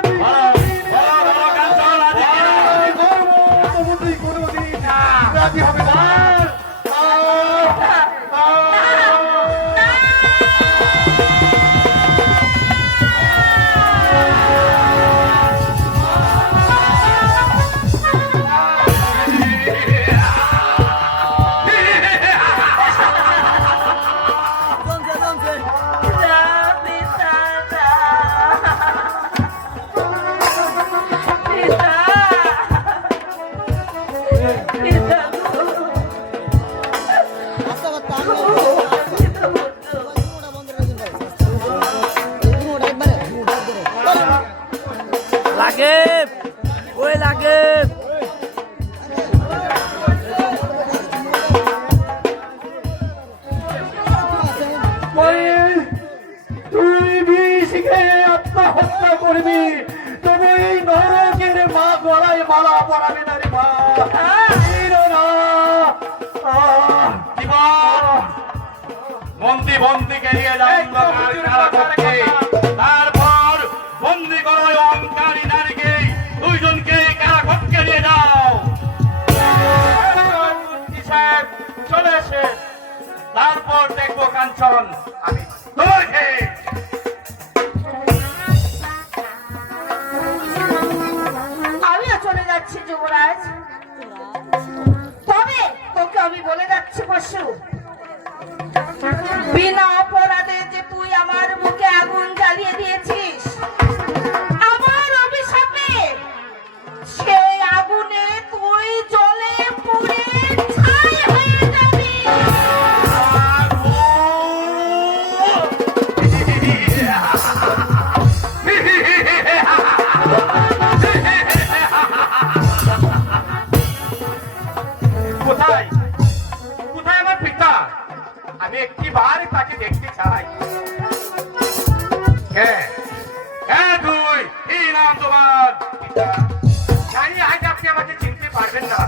রাজি কিনা? রাজি হবে না। জমছে জমছে না, পিতা, না। খেয়ে আত্মহত্যা করবি, তবু এই নরকের মা গলায় মালা পরাবে না রে মা। না বন্দি বন্দিকে নিয়ে যাও অন্ধকার কারাগারে। তারপর বন্দি করো ওই অহংকারী নারীকে, দুইজনকে কারাগারে নিয়ে যাও। চলে এসে তারপর দেখবো কাঞ্চন আমি তোমাকে। আমিও চলে যাচ্ছি যুবরাজ, তবে তোকে আমি বলে যাচ্ছি পশু, বিনা অপরাধে যে তুই আমার মুখে আগুন জ্বালিয়ে দিয়েছিস, আমার অভিশাপে সেই আগুনে তুই জ্বলে পুড়ে ছাই হয়ে যাবি। কোথায় কোথায় আমার পিতা? আমি একটিবার তাকে দেখতে চাই। কে কে তুই? কি নাম তোমার? পিতা, জানি আজ আপনি আমাকে চিনতে পারবেন না।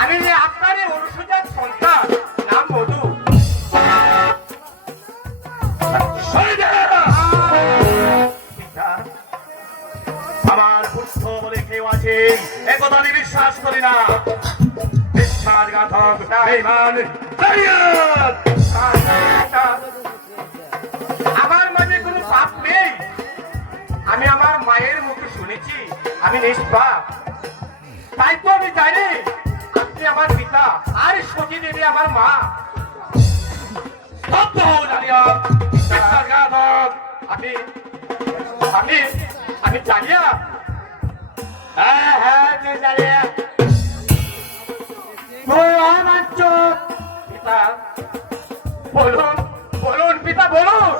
আমি যে আপনারই অনুসূজার সন্তান, নাম মধু। পিতা, আমার পুত্র বলে কেউ আছে একথা আমি বিশ্বাস করি না। বিশ্বাসঘাতক বেঈমান জালিয়াত। আমার মাঝে কোনো পাপ নেই। আমি আমার মায়ের মুখে শুনেছি আমি নিষ্পাপ, তাই তো আমি জানি আপনি আমার পিতা আর সতী দেবী আমার মা। স্তব্ধ হও জালিয়াত, বিশ্বাসঘাতক। আমি আমি আমি জালিয়াত। হ্যাঁ হ্যাঁ তুই জালিয়াত। পিতা বলুন বলুন পিতা বলুন,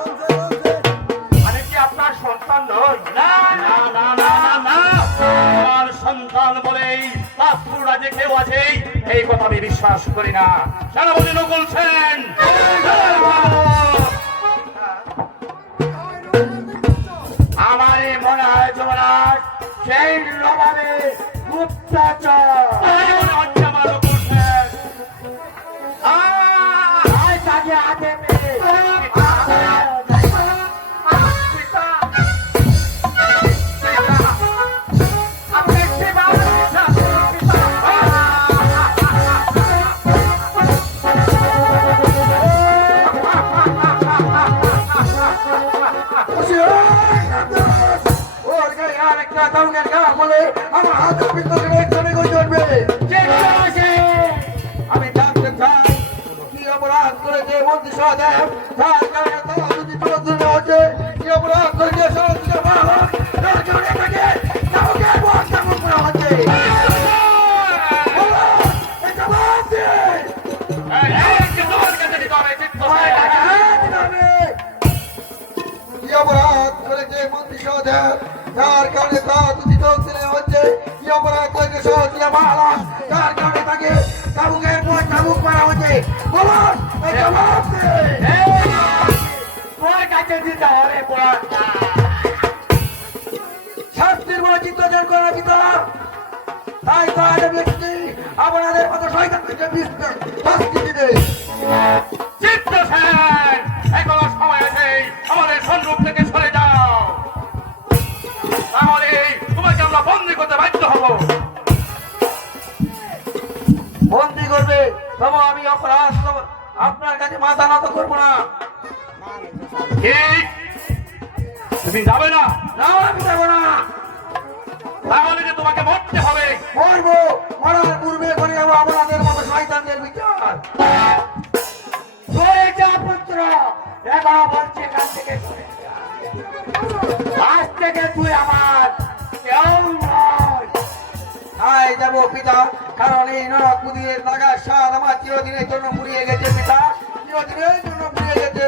আমি কি আপনার সন্তান নই? না না না না না, আমার সন্তান বলেই পাপুরা যে কেউ আছে এই কথা আমি বিশ্বাস করি না। সেনাপতি নকুল সেন, আমার মনে হয় যুবরাজ সেই নবাবে গুপ্তচর। আমার নকুল সেন তাকে আগে আমি জানতে চাই কি অপরাধ করেছে মন্ত্রী সহদেব, তার কারণে তোমার যদি চলছিল হচ্ছে কি অপরাধ করেছে সরস্বতী বালক, তার কারণে তাকে কাউকে বস্তা করা হচ্ছে। কি অপরাধ করেছে মন্ত্রী সহদেব, তার কারণে তার যদি চলছিল হচ্ছে কি অপরাধ করেছে সরস্বতী বালক, তার কারণে তাকে কাবুকের পর কাবুক করা হচ্ছে। বলুন জবাব দে। শাস্তির বলে চিত্তজন করার ভিতর তাই তো আজ আমি এসেছি আপনাদের মতো শয়তানকে শাস্তি দিতে। চিত্ত সেন, এখনো সময় আছে, আমাদের সম্মুখ থেকে সরে যাও, তাহলে তোমাকে আমরা বন্দি করতে বাধ্য হবো। বন্দি করবে তবু আমি অপরাধ আপনার কাছে মাথা নত করবো না। ঠিক, তুমি যাবে না? না আমি যাবো না। তাহলে যে তোমাকে মরতে হবে। মরবো, মরার পূর্বে করে যাবো আপনাদের মতো শয়তানদের বিচার। সরে যা পুত্র, এবার বলছে কাছ থেকে সরে যা। আজ থেকে তুই আমার কেউ নয়। তাই যাবো পিতা, কারণ এই নরক কুদিরের লাগার স্বাদ আমার চিরদিনের জন্য মুড়িয়ে গেছে পিতা, চিরদিনের জন্য মুড়িয়ে গেছে।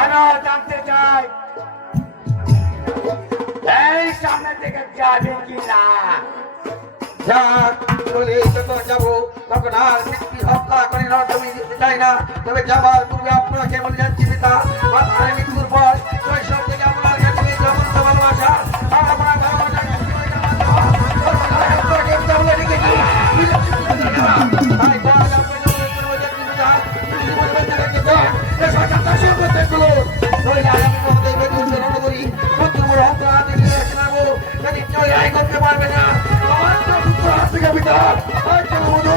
আরো জানতে চাই এই সামনে থেকে যাবে কি না? যাক চলে যখন যাবো তখন আর ব্যক্তি হত্যা করে জমি দিতে চাই না, তবে যাবার পূর্বে আপনাকে বলে যাচ্ছি পিতা, আপনার মৃত্যুর পর শৈশব থেকে আপনার কাছে সমস্ত ভালোবাসা আমার ভালোবাসাকে আপনাকে পিতা বলে রেখেছি। তাই তো আজ আপনাকে বলে যাচ্ছি পিতা, তুমি জীবনে বেঁচে রেখেছো, এ সরকারটা শুরু করতে চলো। নইলে আগামী আমাদের বেদুর রণ করি, মৃত্যুর বড় হত্যা হাতে ফিরে আসে না গো, যদি কেউ আয় করতে পারবে না। আমার তো পুত্র হাত থেকে পিতা, আর চলো বধূ।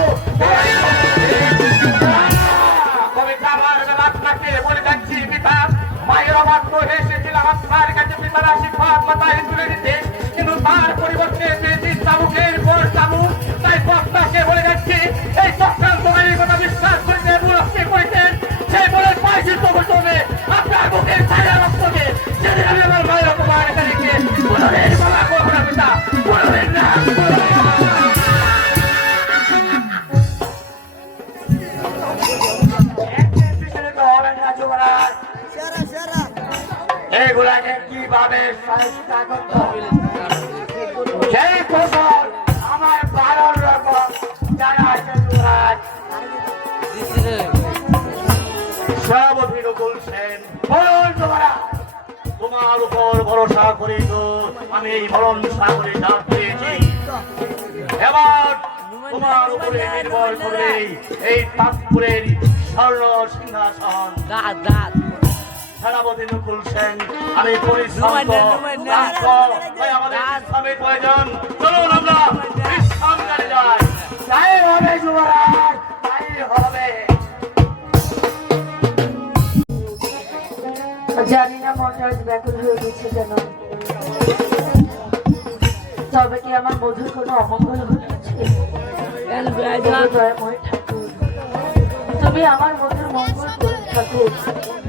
তবে যাবার বেলা আপনাকে বলে যাচ্ছি পিতা, মায়ের অবাক হয়ে এসেছিলাম আপনার কাছে পিতার আশীর্বাদ মাথায় তুলে দিতে, কিন্তু তার পরিবর্তে পেয়েছি চাবুকের পর চাবুক। তাই তো আপনাকে বলে যাচ্ছি, এই চক্রান্ত এই কথা বিশ্বাস করতে মুরব্বী করেছেন, সেই বলে পরিচিত করতে হবে আপনার বুকের ছায়া রক্তকে। যেদিন আমি আমার মায়ের অপমান এখানে কোনোদিন বলা করবো না পিতা, কোনোদিন না। এগুলাকে কিভাবে চেষ্টা করতে হবে সেই ফসল আমার ভালো রকম জানা আছে। সেনাপতি নকুল সেন, বলুন তোমরা, তোমার উপর ভরসা করে তো আমি এই ভরসা করে ডাক পেয়েছি। এবার তোমার উপরে নির্ভর করে এই তাজপুরের স্বর্ণ সিংহাসন। সেনাপতি নকুল সেন, আমি পরিশ্রান্ত তাই আমাদের বিশ্রামের প্রয়োজন। চলুন আমরা বিশ্রাম করে যাই। তাই হবে যুবরাজ, তাই হবে। জানি না মনটা আজ ব্যাকুল হয়ে গেছে কেন, তবে কি আমার মধুর কোনো অমঙ্গল হচ্ছে? দয়াময় ঠাকুর, তুমি আমার মধুর মঙ্গল করো ঠাকুর,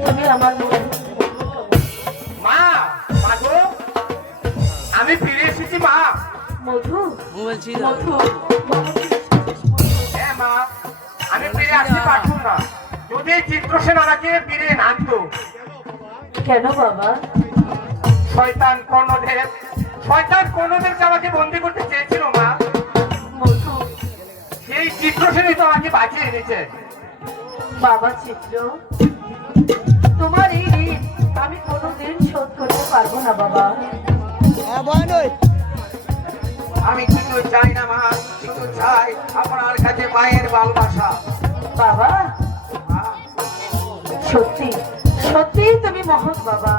তুমি আমার মধুর মা, মা গো, আমি ফিরে এসেছি মা। মধু মধু হ্যাঁ মা, আমি ফিরে আসতে পারতাম না যদি চিত্রসেন আমাকে ফিরে না আনতো। কেন বাবা? শয়তান কর্ণদেব আমাকে বন্দি করতে চেয়েছিল মা। মধু, সেই চিত্রসেনই তো আমাকে বাঁচিয়ে এনেছে। বাবা চিত্র, তোমার এই ঋণ আমি কোনোদিন শোধ করতে পারবো না বাবা। আমি কিছু চাই না মা, শুধু চাই আপনার কাছে মায়ের ভালোবাসা। বাবা মা, সত্যি সত্যি তুমি মহৎ বাবা।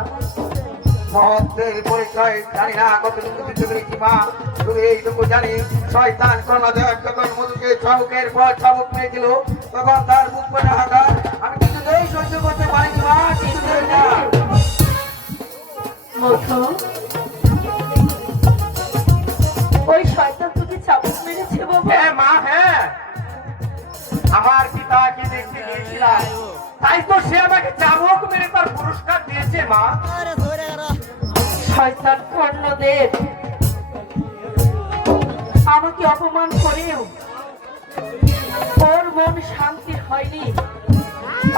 মহত্বের পরিচয় জানি না কতটুকু দিতে পেরেছি মা, শুধু এইটুকু জানি শয়তান কর্ণদেব যখন মধুকে চাবুকের পর চাবুক মেরেছিল, তখন তার মুখ পড়ে হাঁটা আমি কিছুতেই সহ্য করতে পারিনি মা, কিছুতেই না। মধু, ওই শয়তান তোকে চাবুক মেরেছে বাবা? হ্যাঁ মা, হ্যাঁ, আমার পিতাকে দেখতে গিয়েছিলাম, তাই তো সে আমাকে চাবুক মেরে তার পুরস্কার দিয়েছে মা। শয়তান কর্ণদেব আমাকে অপমান করেও ওর মন শান্তি হয়নি।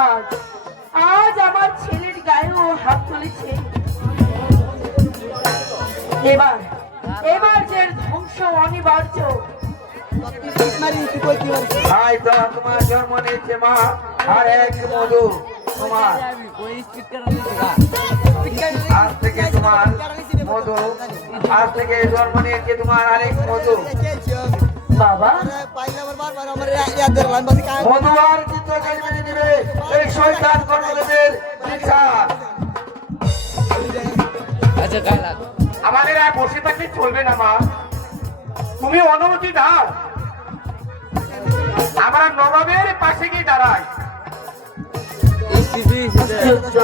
আজ আজ আমার ছেলের গায়ে ও হাত তুলেছে। এবার এবার যে ধ্বংস অনিবার্য। তাই তো তোমার জন্ম নিয়েছে মা, আর এক মধু তোমার আজ থেকে তোমার মধু, আজ থেকে জন্ম নিয়েছে তোমার আরেক মধু। বাবা মধু আর চিত্রকে মেনে দিবে এই শয়তান কর্ণদেবের বিচার। আমাদের আর বসে থাকলে চলবে না মা, তুমি অনুমতি দাও, আমরা নবাবের পাশে গিয়ে দাঁড়াই। যুদ্ধ?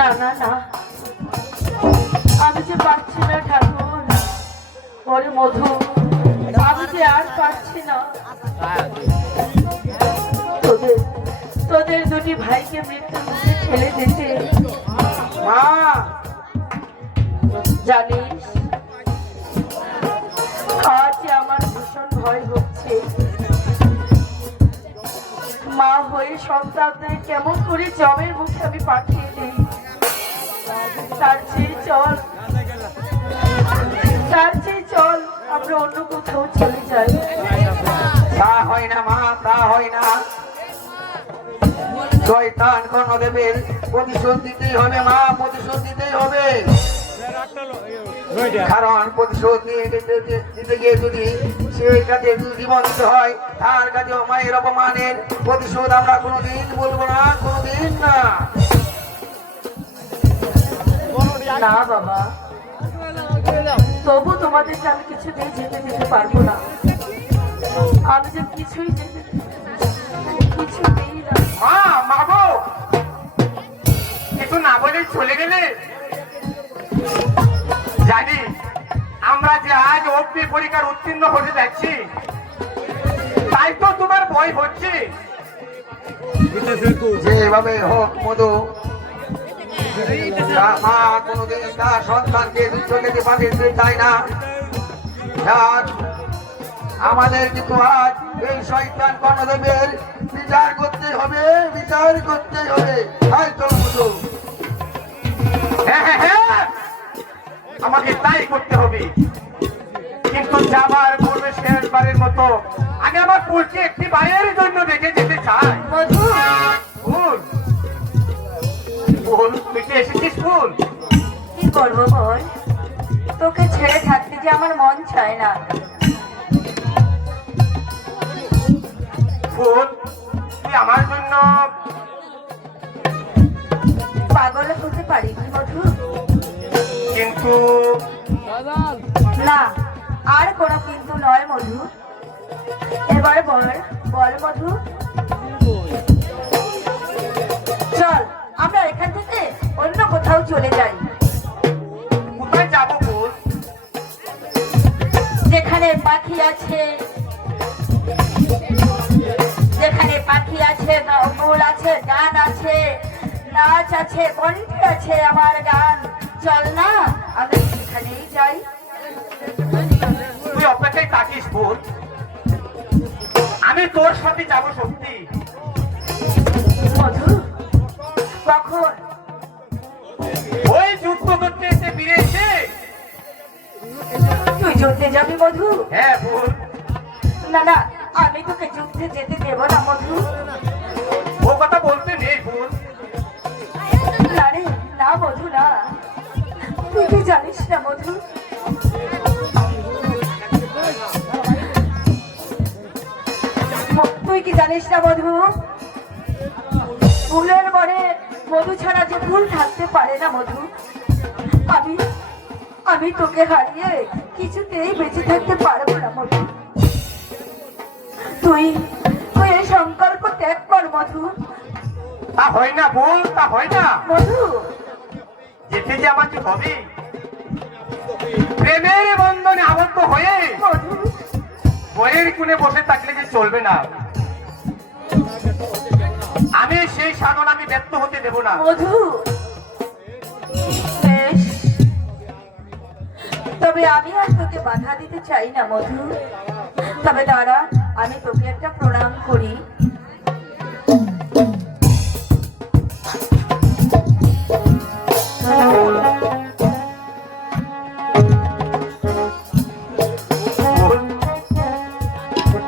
না না না, আমি যে পারছি না ঠাকুর। ওরে মধু, আমি যে আর পারছি না। তোদের দুটি ভাইকে মৃত্যুর মুখে ঠেলে দিতে। মা, জানিস, আজ আমার ভীষণ ভয় হচ্ছে। মা হয়ে সন্তানদের কেমন করে জমের মুখে আমি পাঠিয়ে দিই। তার চেয়ে চল আমরা অন্য কোথাও চলে যাই। তা হয় না মা, তা হয় না। শয়তান কর্ণদেবের প্রতিশোধ দিতেই হবে মা, প্রতিশোধ দিতেই হবে। কারণ প্রতিশোধ দিতে গিয়ে যদি সেই কাজে জীবন দিতে হয়, তার কাজেও মায়ের অপমানের প্রতিশোধ আমরা কোনোদিন বলবো না, কোনোদিন না। না বাবা, তবু তোমাদেরকে আমি কিছুতেই যেতে দিতে পারবো না। আমি যে কিছুই কিছুতেই না। মা, মা গো, কিছু না বলে চলে গেলে। জানি আমরা যে আজ অগ্নি পরীক্ষার উত্তীর্ণ হতে যাচ্ছি, তাই তো তোমার ভয় হচ্ছে। যেভাবে হোক মধু, তার মা কোনোদিন তার সন্তানকে যুদ্ধ খেতে পাঠাতে চায় না। আর আমাদের কিন্তু আজ এই শয়তান কর্ণদেবের বিচার করতে হবে, বিচার করতে হবে। তাই চল মধু। হ্যাঁ হ্যাঁ হ্যাঁ, আমাকে তাই করতে হবে। কিন্তু যাবার পূর্বে শেষবারের মতো আমি আমার ফুলকে একটি বাড়ির জন্য রেখে যেতে চাই। মধু, ফুল, ফুল, তুই কি এসেছিস ফুল? কি করবো বল? তোকে ছেড়ে থাকতে যে আমার মন চায় না। ফুল, তুই আমার জন্য পাগল হতে পারি কি মধু? কিন্তু না, আর কোনো কিন্তু নয় মধু। এবার বল, বল মধু। চল আমরা এখান থেকে অন্য কোথাও চলে যাই, কোথায় যাবো ফুল? যেখানে পাখি আছে, যেখানে পাখি আছে, ফুল আছে, গান আছে, নাচ আছে, কণ্ঠে আছে আমার গান। চল না আমরা সেখানেই যাই। তুই অপেক্ষায় থাকিস ফুল, আমি তোর সাথে যাবো সত্যি। মধু, কখন? ওই যুদ্ধ করতে এসে ফিরে এসে। তুই যুদ্ধে যাবি মধু? হ্যাঁ ফুল। না না, আমি তোকে যুদ্ধে যেতে দেব না মধু। ও কথা বলতে নেই ফুল। না রে, না মধু না। তুই কি জানিস না মধু, তুই কি জানিস না মধু, ফুলের মনে মধু ছাড়া যে ফুল থাকতে পারে না মধু। আমি আমি তোকে হারিয়ে কিছুতেই বেঁচে থাকতে পারবো না মধু। তুই তুই এই সংকল্প ত্যাগ কর মধু। তা হয় না ফুল, তা হয় না। মধু, যেতে যে আমাকে হবে, প্রেমের বন্ধনে আবদ্ধ হয়ে মধু, বইয়ের কোণে বসে থাকলে যে চলবে না। আমি সেই সাধন আমি ব্যর্থ হতে দেব না। মধু, বেশ, তবে আমি আর তোকে বাধা দিতে চাই না মধু। তবে দাঁড়া, আমি তোকে একটা প্রণাম করি।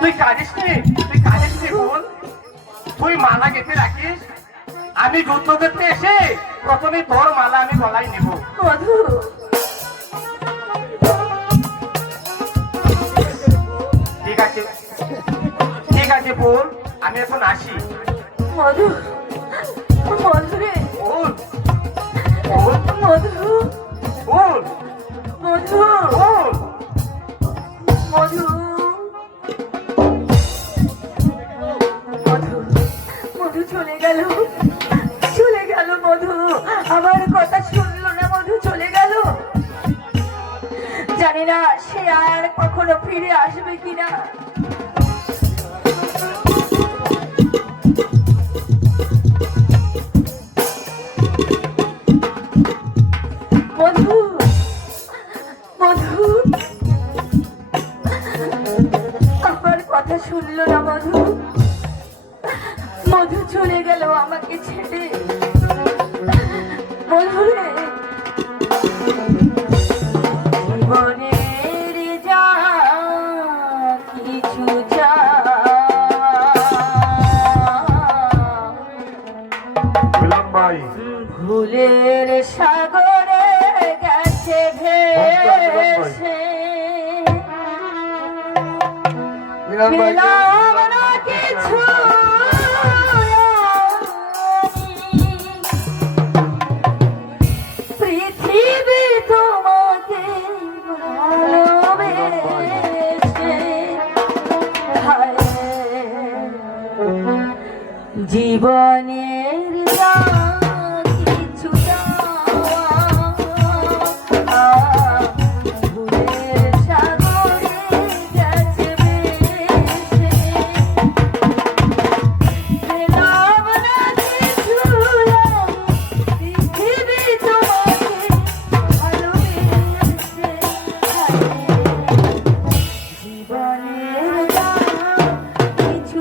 তুই কাঁদিস নি, তুই কাঁদিস নি ফুল। তুই মালা গেঁথে রাখিস, আমি যুদ্ধ করতে এসে প্রথমে তোর মালা আমি গলায় নেব। মধু, ঠিক আছে, ঠিক আছে ফুল, আমি এখন আসি। মধু, মধু রে, ফুল, ফুল, মধু, ফুল, মধু, ফুল। মধু, মধু, মধু চলে গেল, চলে গেল মধু। আমার কথা শুনলো না মধু, চলে গেল। জানি না সে আর কখনো ফিরে আসবে কিনা। মধু, মধু, আমার কথা শুনলো না মধু। মধু চলে গেল আমাকে ছেড়ে। মধু রে, জীবনের যা কিছু চাই ভাই ভুলের সাগরে গেছে ভেসে মিলন ভাই পেলাম না কিছু পৃথিবী তোমাকে ভালোবেসে হায় জীবনের যা কিছু ভুলের সাগরে গেছে ভেসে পেলাম না কিছু পৃথিবী তোমাকে ভালোবেসে জীবনের যা কিছু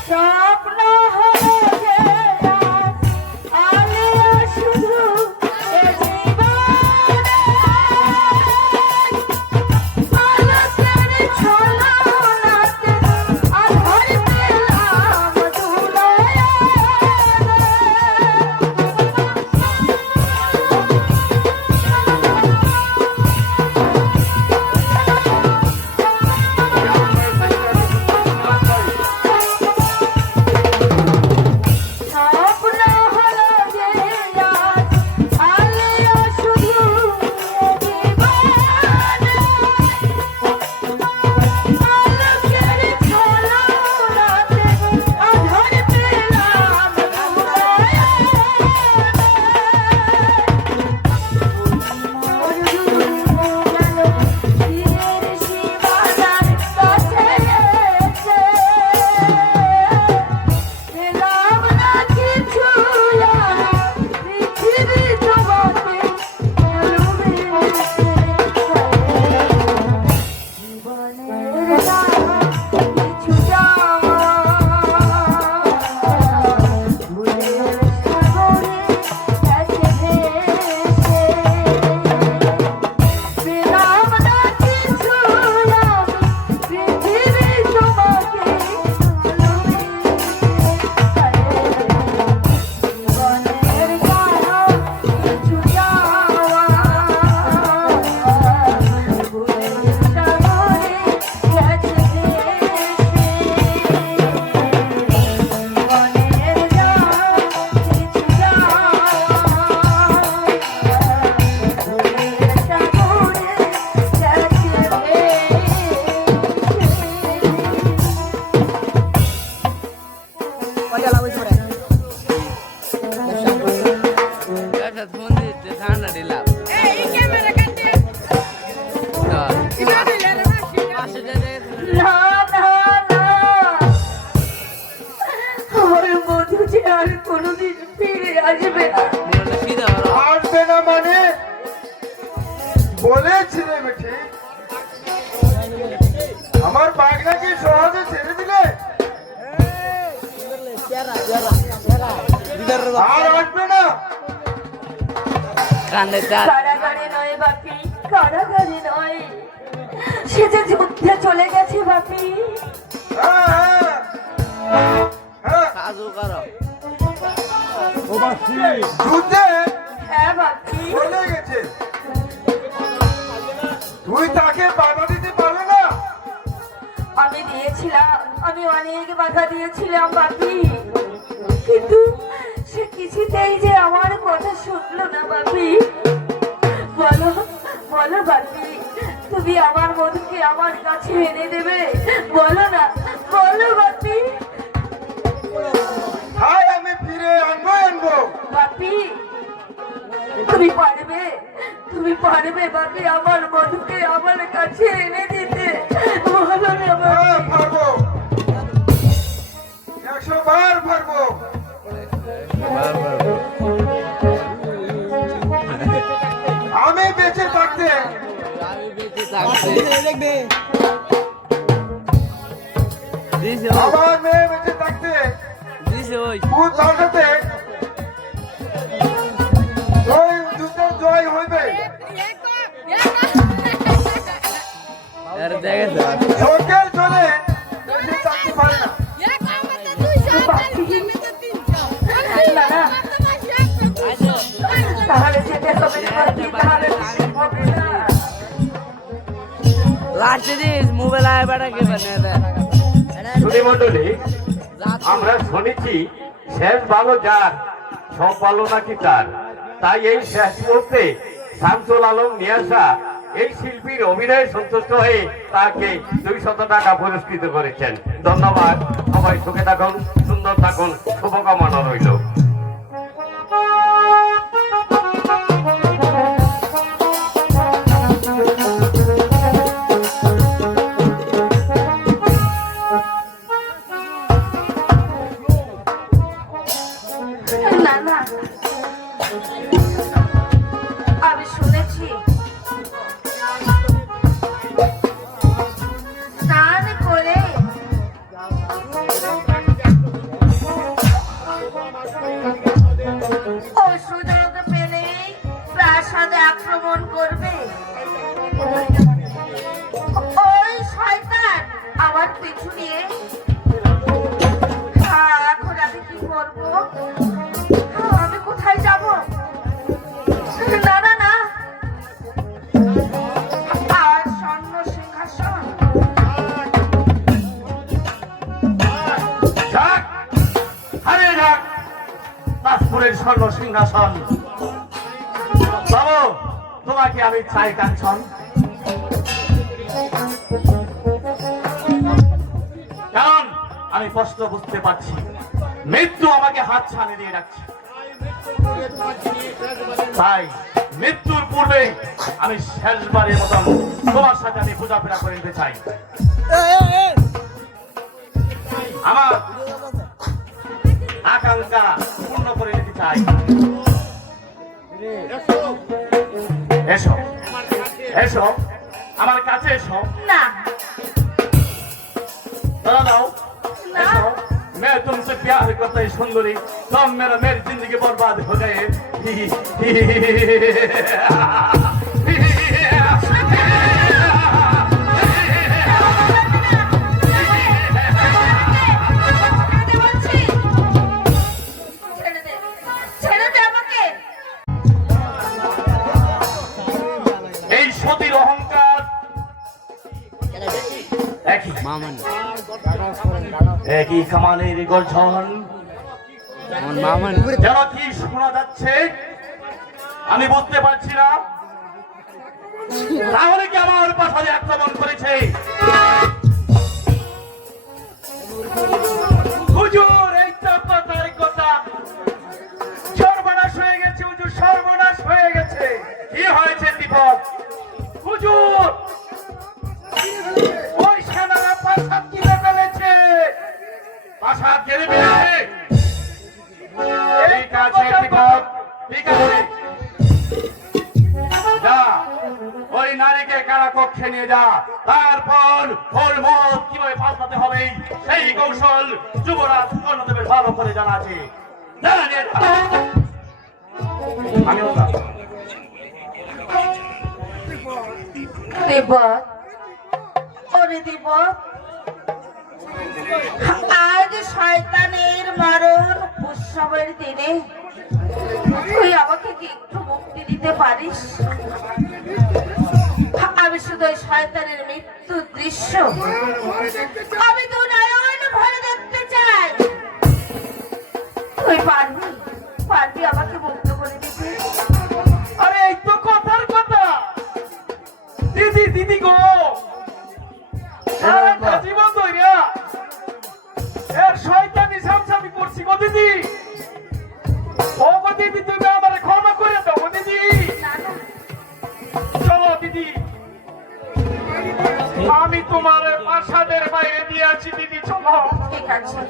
স্বপ্ন হলো যে আলিয়া শুধু এ জীবনে আলোকের ছলনাতে আধার পেলাম দুলয়ে স্বপ্ন হলো যে আলিয়া শুধু জীবনে আলোকের ছলনাতে আধার পেলাম দুলয়ে পেলাম না কিছু পৃথিবী তোমাকে জীবনের গানা কিছু যাওয়া ভুলের সাগরে গেছে জীবনের গানা কিছু ফোন দিতে ঠান্ডা দিলাম না না না আমার মধু যে আর কোনোদিন ফিরে আসবে না আসবে না মানে বলেছিলে বেটি আমার বাগনাকে সহজে ছেড়ে দিলে আর আসবে না কান্দে চার কারাগারে নয় বাপি কারাগারে নয় সে যে যুদ্ধে চলে গেছে বাপি হ্যাঁ, হ্যাঁ, কাজু করো যুদ্ধে হ্যাঁ বাপি চলে গেছে তুই তাকে বাধা দিতে পারলে না আমি দিয়েছিলাম আমি অনেক বাধা দিয়েছিলাম বাপি কিন্তু সে কিছুতেই যে আমার কথা শুনলো না বাপি বলো বলো বাপি তুমি আমার মধুকে আমার কাছে এনে দেবে বলো না বলো বাপি হাই আমি ফিরে আনবো বাপি দিছে আমার মেয়ে বেঁচে থাকতে দিছে ওই ভূত তার সাথে জয় যুদ্ধের জয় হইবে। আর দেখেছে চোখের জলে বেঁচে থাকতে পারে না। না, তাহলে যেতে হবে না বাপি, তাহলে যেতে হবে না। লাস্টে দিস মোবাইল আয় বেটা কে বানিয়ে দেয় সুধী মন্ডলী, আমরা শুনেছি শেষ ভালো যার সব ভালো নাকি তার। তাই এই শেষ মুহূর্তে শামসুল আলম নিয়াসা এই শিল্পীর অভিনয়ে সন্তুষ্ট হয়ে তাকে 200 টাকা পুরস্কৃত করেছেন। ধন্যবাদ। সবাই সুখে থাকুন, সুন্দর থাকুন, শুভকামনা রইল। না না, আমি শুনেছি স্নান করে ও সুযোগ পেলে প্রাসাদে আক্রমণ করবে। ওই শয়তান আমার পিছু নিয়ে। এখন আমি কি করবো? আমি কোথায় যাব? না না না, আর স্বর্ণ সিংহাসন। যাক, হারিয়ে যাক তাজপুরের স্বর্ণ সিংহাসন। বাবু, তোমাকে আমি চাই কাঞ্চন। কারণ আমি স্পষ্ট বুঝতে পারছি মৃত্যু আমাকে হাত ছানি দিয়ে রাখছে। তাই মৃত্যুর পূর্বে আমি শেষবারের মতন তোমার সাথে আমি পূজাফেরা করে নিতে চাই। আমার আকাঙ্ক্ষা পূর্ণ করে নিতে চাই। এসো এসো, আমার কাছে এসো। না दादा दाओ ना। मैं तुमसे प्यार करता है सुंदरी, तुम मेरी जिंदगी बर्बाद हो गए। ছেড়ে দে, ছেড়ে দে আমাকে। এই সতীর অহংকার একই মামন একই কামানের গর্জন আমার মামন যেন কি শোনা যাচ্ছে আমি বুঝতে পারছি না। তাহলে কি আমার পাশে আক্রমণ করেছে? হুজুর, এই তো কথার কথা। সর্বনাশ হয়ে গেছে হুজুর, সর্বনাশ হয়ে গেছে। কি হয়েছে বিপদ? হুজুর, ওই সেনারা প্রাসাদ কিনে ফেলেছে। প্রাসাদ কেড়ে ফেলেছে। ঠিক আছে বিপদ, ঠিক আছে। যা, ওই নারীকে কারাকক্ষে নিয়ে যা। তারপর ওর মত কিভাবে পাল্টাতে হবে সেই কৌশল যুবরাজ কর্ণদেবের ভালো করে জানা আছে। যা, নিয়ে যা। আমিও যা। দেবত, ওরে দেবত, আজ শয়তানের মারণ উৎসবের দিনে তুই আমাকে কি একটু মুক্তি দিতে পারিস? আমি শুধু ওই শয়তানের মৃত্যুর দৃশ্য আমি তো নয়ন ভরে দেখতে চাই। তুই পারবি, পারবি আমাকে মুক্ত করে দিতে? আরে এই তো কথার কথা। দিদি, দিদি গো, সারাটা জীবন ধইরা এর শয়তানি সামসামি করছি গো দিদি। ও গো দিদি, তুমি আমারে ক্ষমা করে দাও গো দিদি। না না, চলো দিদি, আমি তোমার প্রাসাদের বাইরে দিয়ে আছি দিদি। চলো, ঠিক আছে।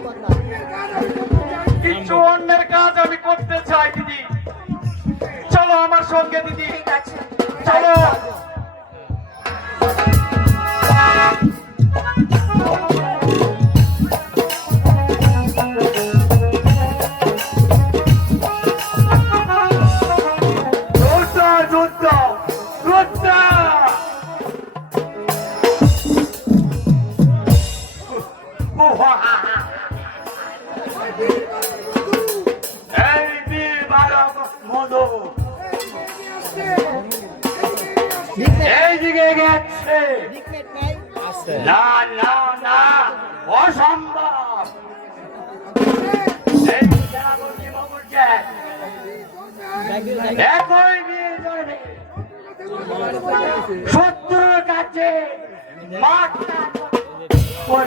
কিছু অন্যের কাজ আমি করতে চাই দিদি। চলো আমার সঙ্গে দিদি, ঠিক আছে, চলো। বন্ধু এইদিকে গেছে না না না অসম্ভব এই যারা বলছি বলছে একই বিয়ে করবে শত্রুর কাছে মাথা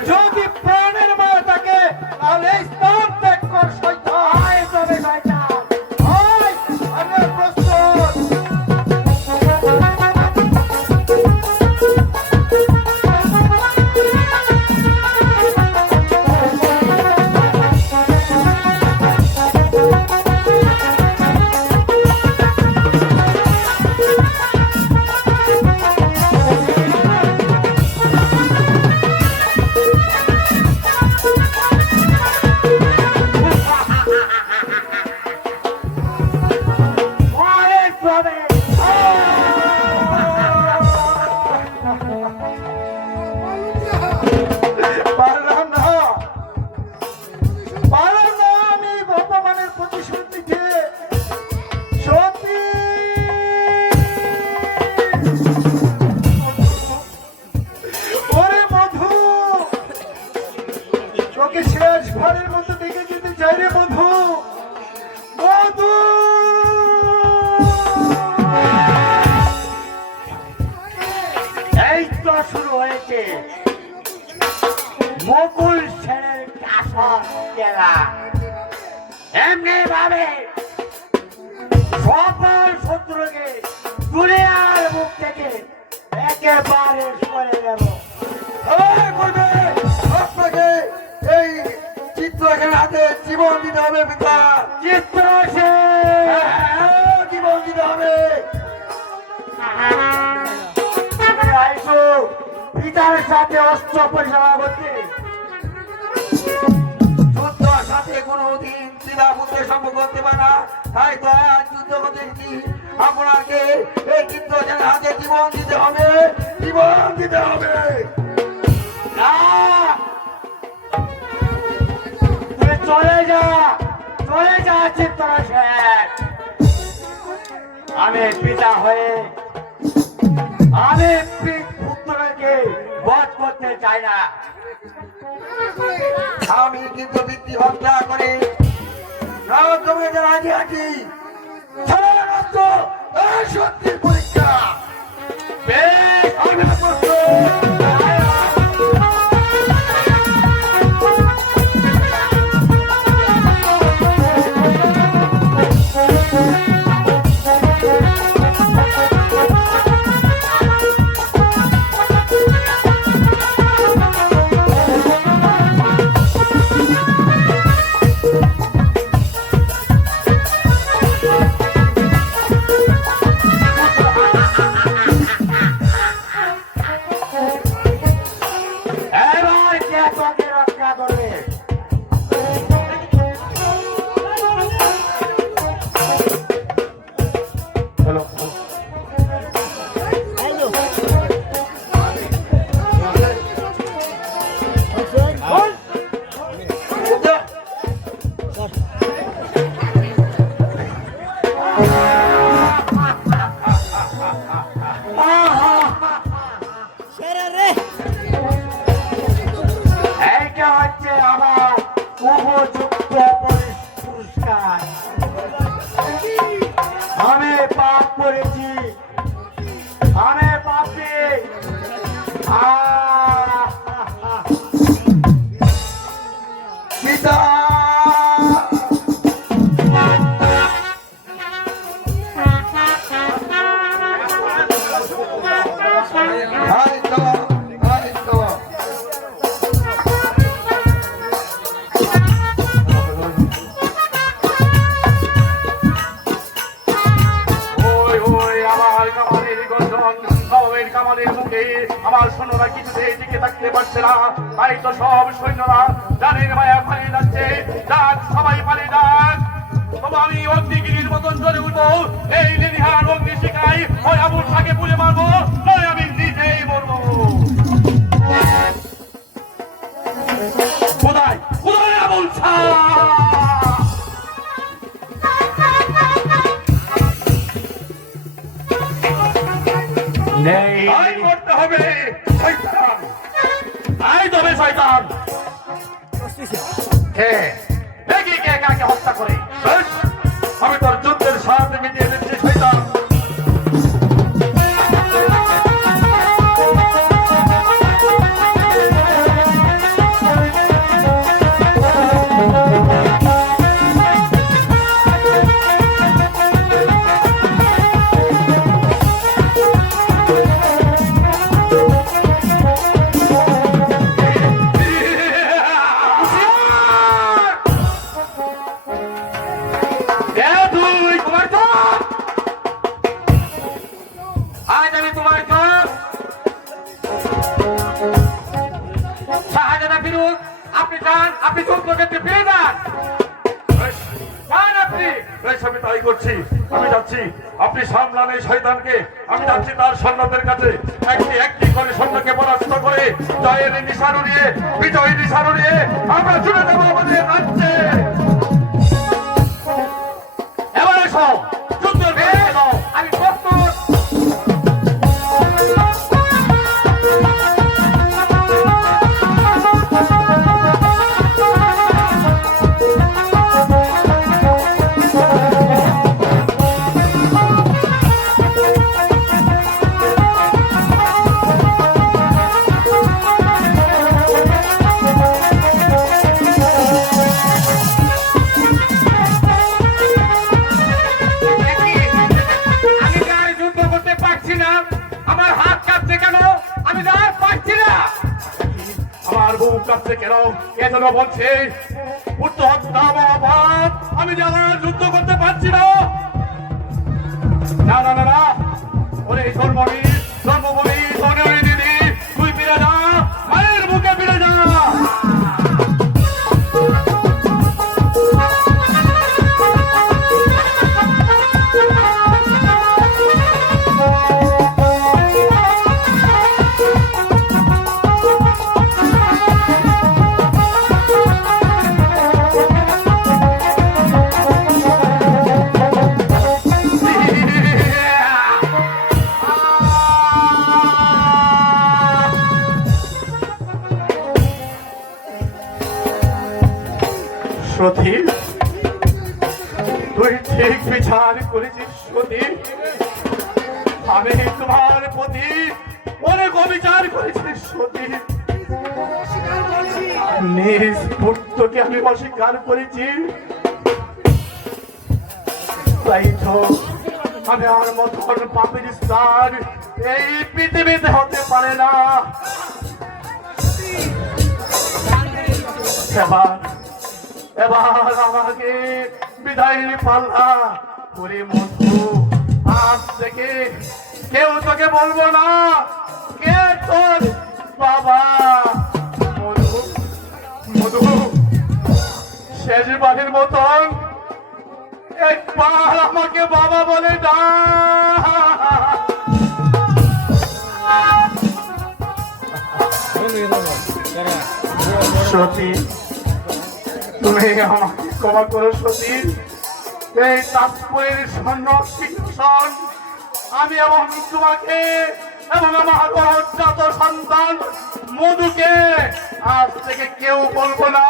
যদি প্রাণের মা থাকে তাহলে এই স্থান ত্যাগ কর শয়তান তবে শয়তান আমি প্রস্তুত শেষ ঘরের মতো দেখে যেতে চাই রে বন্ধু বন্ধু এই তো শুরু হয়েছে মুকুল সেনের কাসর খেলা এমনি ভাবে সকল শত্রুকে দুনিয়ার মুখ থেকে একেবারে সরে দেব আপনাকে এই চিত্রখানে হাতে জীবন দিতে হবে পিতা চিত্র জীবন দিতে হবে পিতার সাথে অস্ত্র পরিচালনা করতে যুদ্ধর সাথে কোনোদিন পিতা পুত্রের সম্পর্ক করতে পারে না তাই তো আজ যুদ্ধ করতে আপনাকে এই চিত্রখানে হাতে জীবন দিতে হবে জীবন দিতে হবে না তুই চলে যা চিত্রসেন আমি পিতা হয়ে আমি পুত্রকে বধ করতে চাই না আমি কিন্তু বৃত্তি হত্যা করে রাজি আছি সত্যির পরীক্ষা বেশ আমি প্রস্তুত এবার কে তোকে রক্ষা করবে এইটা হচ্ছে আমার উপযুক্ত পুরস্কার আমি পাপ করেছি আমি পাপি পিতা আমার সৈন্যরা কিছুতেই টিকে থাকতে পারছে না তাই তো সব সৈন্যরা জানের মায়া পালিয়ে যাচ্ছে যাক সবাই পালিয়ে যাক তবু আমি অগ্নিগিরির মতন জ্বলে উঠবো এই নিহার অগ্নি শিখাই ওই আবুল শাকে পুড়ে মারবো নয় আমি নিজেই মরবো কোথায় কোথায় আবুল শাহ নেই। তাই করতে হবে শয়তান। তাই তবে শয়তান। কে দেখি কে কাকে হত্যা করে। বেশ, আমি তোর যুদ্ধের সাথে মিটিয়ে দিচ্ছি শয়তান। এ তুই তোমার চোখ। আজ আমি তোমার চোখ। শাহজাদা ফিরুজ, আপনি যান, আপনি যুদ্ধক্ষেত্রে ফিরে যান। বেশ, যান আপনি। বেশ, আমি তাই করছি। আমি যাচ্ছি, আপনি সামলান এই শয়তানকে। আমি যাচ্ছি তার সৈন্যদের কাছে। একটি একটি করে সৈন্যকে পরাস্ত করে জয়ের নিশান উড়িয়ে, বিজয়ের নিশান উড়িয়ে আমরা ছুটে দেবো আমাদের রাজ্যে। এবার এসো, যুদ্ধ বেড়ে দাও। আমি প্রস্তুত। আমি যে আর যুদ্ধ করতে পারছি না, আমার হাত কাঁপছে কেন? আমি যে আর পারছি না। আমার বুক কাঁপছে কেন? কে যেন বলছে পুত্র হত্যা মহাভাব। আমি যে আমার যুদ্ধ করতে পারছি না। না না না না, ওরে জন্মভূমি জন্মভূমি ধনী দিদি, তুই ফিরে যা, মায়ের বুকে ফিরে যা। সতী, তুই ঠিক বিচার করেছিস সতী। আমি তোমার প্রতি অনেক অবিচার করেছি সতী। নিজ পুত্রকে আমি অস্বীকার করেছি। তাই তো আমি আর মতন পাপের স্থান এই পৃথিবীতে হতে পারে না। এবার এবার আমাকে বিদায় পাল্লা করে মধু। আজ থেকে কেউ তোকে বলবো না কে তোর বাবা। মধু মধু, শেষবারের মতন একবার আমাকে বাবা বলে ডাক। সতী, তুমি আমাকে ক্ষমা করো সতী। এই তাৎপরের স্বর্ণ সিংহাসন আমি এবং তোমাকে এবং আমার অজাত সন্তান মধুকে আজ থেকে কেউ বলবো না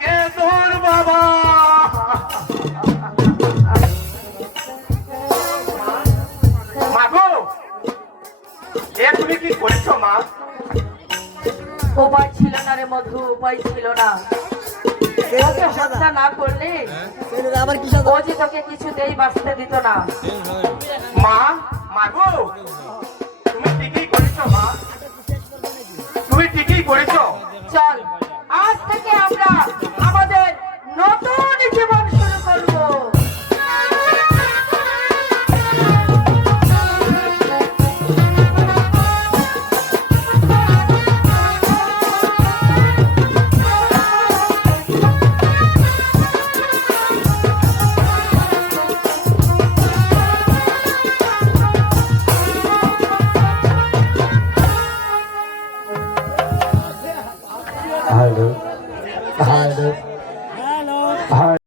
কে তোর বাবা। মাগো, এ তুমি কি করেছো মা? উপায় ছিল না রে মধু, উপায় ছিল না। ওকে হত্যা না করলে আবার কি সাদা? ও যে তোকে কিছুতেই বাঁচতে দিত না। মা, মাগো, তুমি ঠিকই করেছো মা, তুমি ঠিকই করেছো। চল, আজ থেকে আমরা আমাদের নতুন জীবন